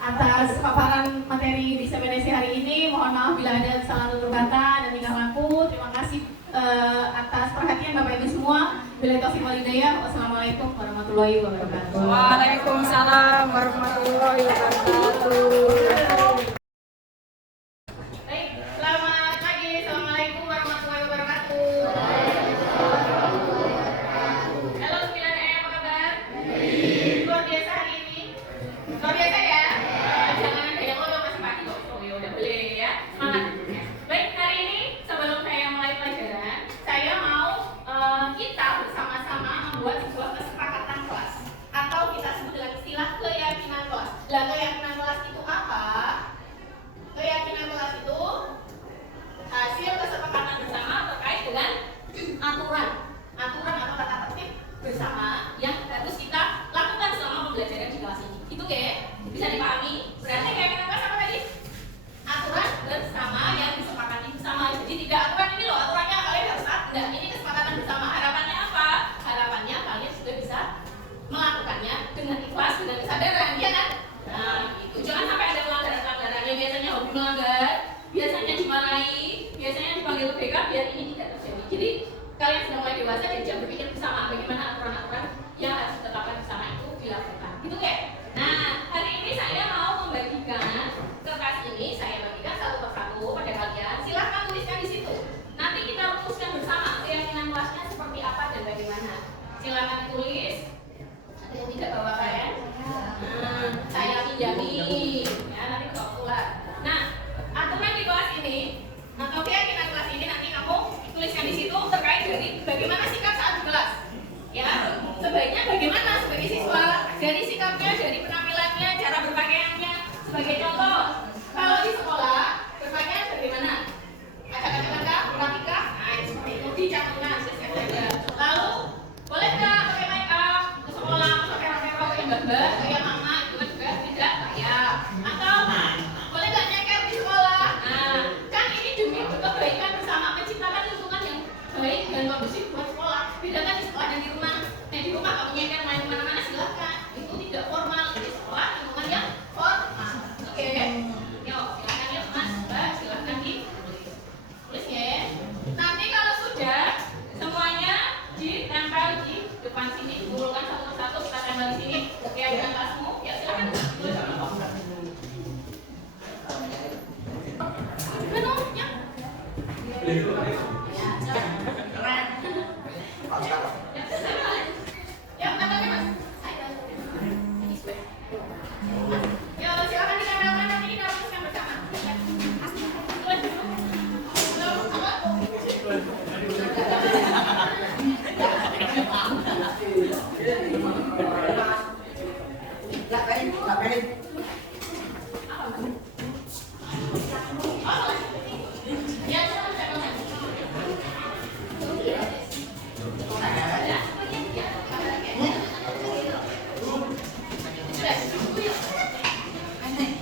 atas paparan materi di seminasi hari ini. Mohon maaf bila ada salah tutur kata dan tingkah laku. Terima kasih atas perhatian Bapak Ibu semua. Billahi taufiq wal hidayah. Wassalamualaikum warahmatullahi wabarakatuh. Waalaikumsalam warahmatullahi wabarakatuh. Baik, selamat pagi. Assalamualaikum warahmatullahi wabarakatuh. Halo 9E, apa kabar? Luar biasa hari ini. Luar biasa ya. Jangan ada yang ngomong masih pagi kok. Oh ya udah boleh ya. Semangat. Baik, hari ini sebelum saya mulai pelajaran, saya mau kita bersama-sama membuat sebuah kesepakatan kelas atau kita sebut dengan istilah keyakinan kelas. Lah, keyakinan kelas itu apa? Keyakinan kelas itu hasil kesepakatan bersama terkait dengan aturan atau tata tertib bersama yang harus kita lakukan selama pembelajaran di kelas ini. Itu ya, bisa dipahami? Berarti keyakinan kelas apa tadi? Aturan bersama yang disepakati bersama. Jadi tidak aturan ini loh, aturannya kalian harus taat. Enggak, ini kesepakatan bersama. Harapannya apa? Harapannya kalian sudah bisa melakukannya dengan ikhlas, dengan kesadaran, ya kan? Nah, itu jangan sampai ada pelanggaran-pelanggaran yang biasanya hobi melanggar, biasanya dimarahi, biasanya dipanggil BK, biar ini tidak terjadi. Jadi kalian sudah mulai dewasa dan jangan berpikir bersama bagaimana aturan-aturan yang harus ditetapkan bersama itu dilakukan. Gitu ya? Nah, hari ini saya mau membagikan kertas ini, saya bagikan satu persatu pada kalian. Silahkan tuliskan di situ. Nanti kita rumuskan bersama keyakinan kelasnya seperti apa dan bagaimana. Silahkan tulis. Ada yang tidak bawa kalian? Saya pinjami. Ya, nanti bawa pulang. Nah, aturan di kelas ini atau keyakinan kelas ini nanti kamu tuliskan di situ terkait dari bagaimana sikap saat di kelas. Ya, sebaiknya bagaimana sebagai siswa, dari sikapnya, dari penampilannya, cara berpakaiannya. Sebagai contoh, kalau di sekolah berpakaian bagaimana? Acak-acakan, rapikah? Nah, seperti itu dicantumkan saja. Lalu, boleh nggak pakai make up ke sekolah, pakai rok-rok yang gambar, kayak mama itu kan juga tidak layak. Atau boleh nggak nyeker di sekolah? Nah, kan ini demi kebaikan bersama, menciptakan lingkungan yang baik dan kondusif buat sekolah. Bedakan di sekolah dan di rumah. Nah, di rumah kamu nyeker main kemana-mana silahkan. Itu tidak formal. Di sekolah lingkungan yang formal. Oke, yuk silahkan yuk mas, mbak, silahkan tulis ya. Nanti kalau sudah semuanya ditempel di depan sini, kumpulkan satu persatu, kita tempel di sini. Ya, dengan kelasmu, ya silahkan tulis. Penuhnya. Ya, tempelnya mas. Ya, silakan ditempelkan nanti kita rumuskan bersama. Tulis dulu.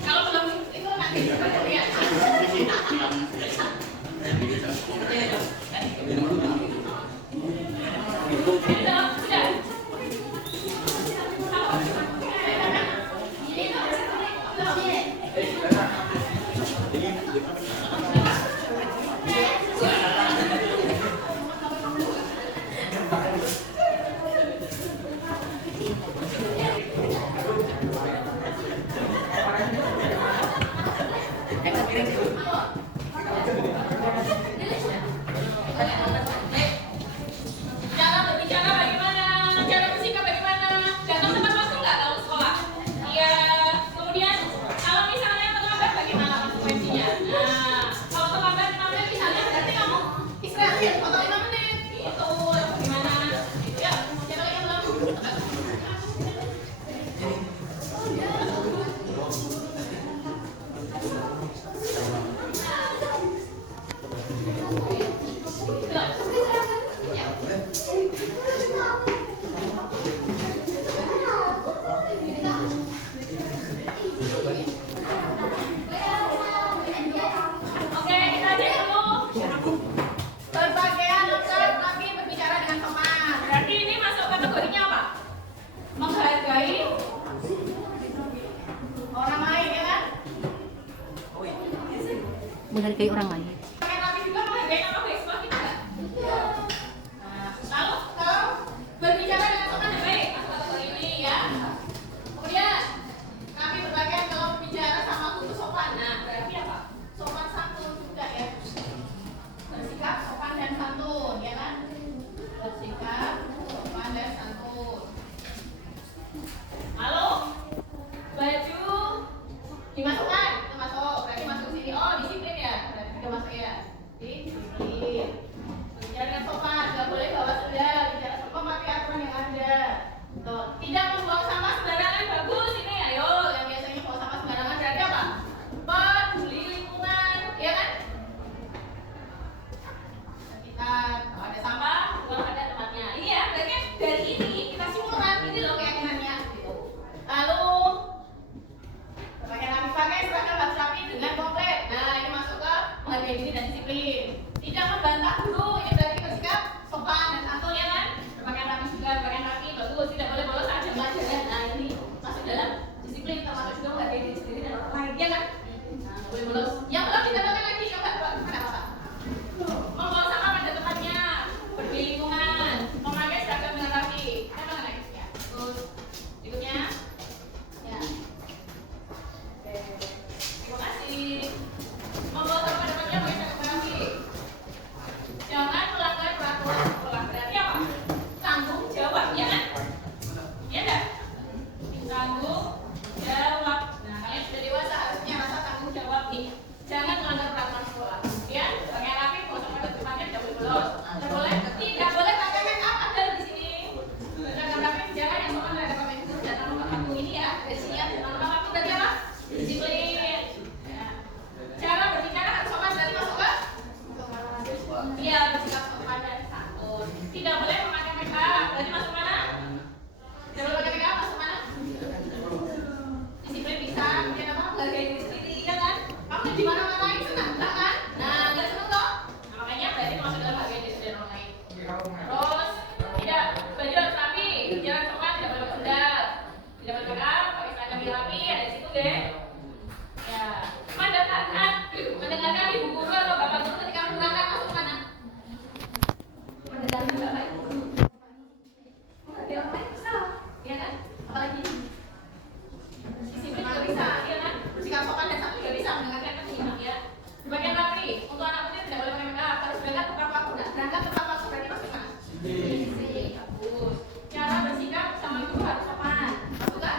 Kalau belum itu nanti lihat. menghargai orang lain. Pakai rapi juga menghargai nama mahasiswa kita nggak? Nah, lalu kalau berbicara dengan sopan yang baik, masalah ini ya. Kemudian kami berbagian kalau bicara sama khusus sopan. Nah, berarti apa? Sopan santun juga ya. Bersikap sopan dan santun, ya kan? Bersikap sopan dan santun. Lalu baju dimasukkan, masuk. Berarti masuk sini. Oh, disiplin ya. Berarti kita masuk ya. Disiplin. Bicara dengan sopan, nggak boleh bawa sendal. Bicara sopan pakai aturan yang ada. Tuh, tidak membuang sampah sembarangan. Bagus ini. Ayo, yang biasanya bawa sampah sembarangan berarti apa? Peduli lingkungan, ya kan? Kita kalau ada sampah, buang pada tempatnya. Ini ya, berarti dari ini kita simpulkan ini loh keyakinannya. Gitu. Lalu pakai seragam harus rapi dengan komplit. Nah, ini masuk ke menghargai diri dan disiplin. Tidak membantah guru, ini berarti bersikap sopan dan santun ya kan? Berpakaian rapi juga, berpakaian rapi bagus. Tidak boleh bolos saja pelajaran. Nah, ini masuk dalam disiplin, termasuk juga menghargai diri sendiri dan orang lain ya kan? Nah, nggak boleh bolos. Yang belum ditandakan lagi coba apa? Membawa sampah pada tempatnya, peduli lingkungan, memakai seragam dengan rapi. Apa namanya? Ya, terus berikutnya. Ya. Terima kasih. Membawa sampah tempatnya pakai seragam rapi. Jangan melanggar peraturan sekolah. Berarti apa? Tanggung jawab, ya kan? Iya enggak? Tanggung jawab. Nah, kalian sudah dewasa harusnya rasa tanggung jawab nih. Jangan melanggar peraturan sekolah. Ya, pakai rapi, bawa sampah pada tempatnya tidak boleh bolos. Tidak boleh pakai make up ada di sini. Seragam rapi bicara yang sopan ada pakai itu dan nama kamu ini ya. Dari sini ya, nama kamu berarti apa? Disiplin. Ya. Cara berbicara harus sopan berarti masuk ke? Iya, bersikap sopan dan santun. Tidak boleh memakai make up. Berarti masuk mana? Tidak boleh pakai make up, masuk mana? Disiplin bisa, kemudian apa? Menghargai diri sendiri, ya kan? Kamu di mana-mana senang, enggak kan? Nah, enggak senang toh? Nah, makanya berarti masuk dalam hargai diri dan orang lain. Terus, tidak, baju harus rapi, jalan sopan, tidak boleh pakai sendal, tidak boleh make up, pakai seragam yang rapi, ada di situ deh. Ya, mendengarkan ibu guru atau bapak guru ketika berangkat masuk mana? Mendengarkan bapak ibu guru. Ada orang lain bisa, ya kan? Apalagi disiplin juga bisa, ya kan? Bersikap sopan dan santun juga bisa mendengarkan kan menyimak ya. Berpakaian rapi, untuk anak putri tidak boleh pakai make up, harus berangkat tepat waktu. Nah, berangkat tepat waktu berarti masuk mana? Bagus. Cara bersikap sama guru harus sopan, masuk kan?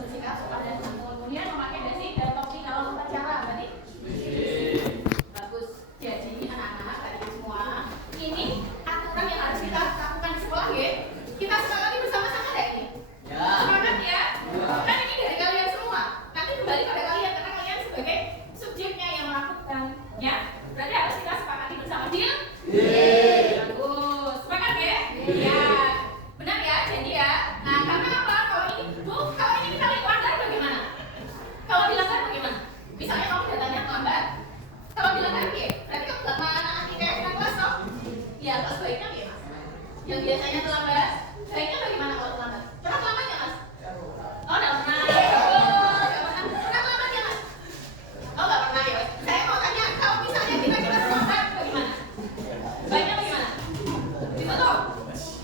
Bersikap sopan dan santun. Kemudian memakai dasi dan topi kalau upacara berarti bagus. Jadi anak-anak tadi semua ini aturan yang harus kita lakukan di sekolah ya. Kita sepakati bersama-sama deh ini. Sepakat ya. Kan ini dari kalian semua. Nanti kembali pada kalian karena kalian sebagai subjeknya yang melakukan ya. Berarti harus kita sepakati bersama dia. Bagus. Sepakat ya? Ya. Benar ya. Jadi ya. Nah, karena apa? Kalau ini kita langgar bagaimana? Kalau dilanggar bagaimana? Misalnya kamu datangnya terlambat. Kalau dilanggar ya, berarti kamu nggak nanti kayak kelas toh? Ya, kelas baiknya ya mas. Yang biasanya terlambat, baiknya bagaimana kalau terlambat? Pernah terlambat ya mas? Oh, nggak pernah. Pernah terlambat ya mas? Oh, nggak pernah ya mas. Saya mau tanya, kalau misalnya kita terlambat, bagaimana? Baiknya bagaimana? Ditutup?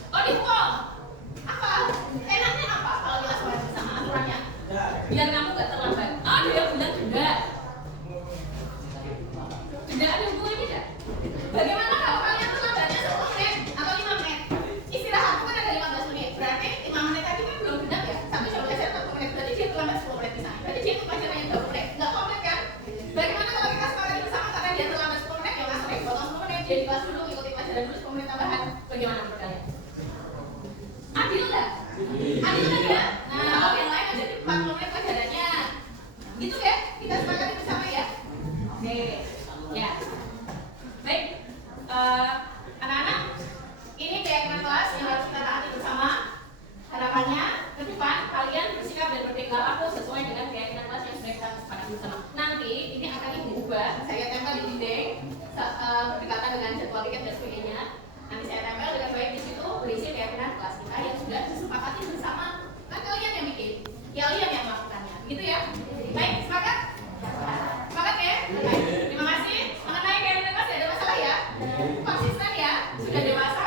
Oh, dipukul? Apa? Enaknya apa kalau kita sesuai sama aturannya? Biar kamu nggak terlambat. Oh, dia bilang denda. Denda ada hubungannya tidak? Bagaimana kalau kalian terlambatnya 10 menit atau 5 menit? Istirahat itu kan ada 15 menit. Berarti 5 menit tadi kan belum genap ya? Satu jam belajar 1 menit. Berarti dia terlambat 10 menit misalnya. Berarti dia ikut pelajarannya 20 menit. Nggak komplit kan? Bagaimana kalau kita sepakati bersama karena dia terlambat 10 menit ya langsung potong 10 menit. Dia di kelas dulu ikuti pelajaran dulu 10 menit tambahan. Bagaimana menurut kalian? Adil nggak? Adil kan ya? Nah, kalau yang lain aja di 40 menit pelajarannya. Gitu ya? Kita sepakati bersama ya? Oke. Ya. Baik. Anak-anak, ini keyakinan kelas yang harus kita taati bersama. Harapannya ke depan kalian bersikap dan berperilaku sesuai dengan keyakinan kelas yang sudah kita sepakati bersama. Nanti ini akan diubah. Saya tempel di dinding berdekatan dengan jadwal tiket dan sebagainya. Nanti saya tempel dengan baik di situ berisi keyakinan kelas kita yang sudah disepakati bersama. Kan kalian yang bikin, kalian yang melakukannya, gitu ya. Baik, sepakat? Sepakat ya? Baik. sudah dewasa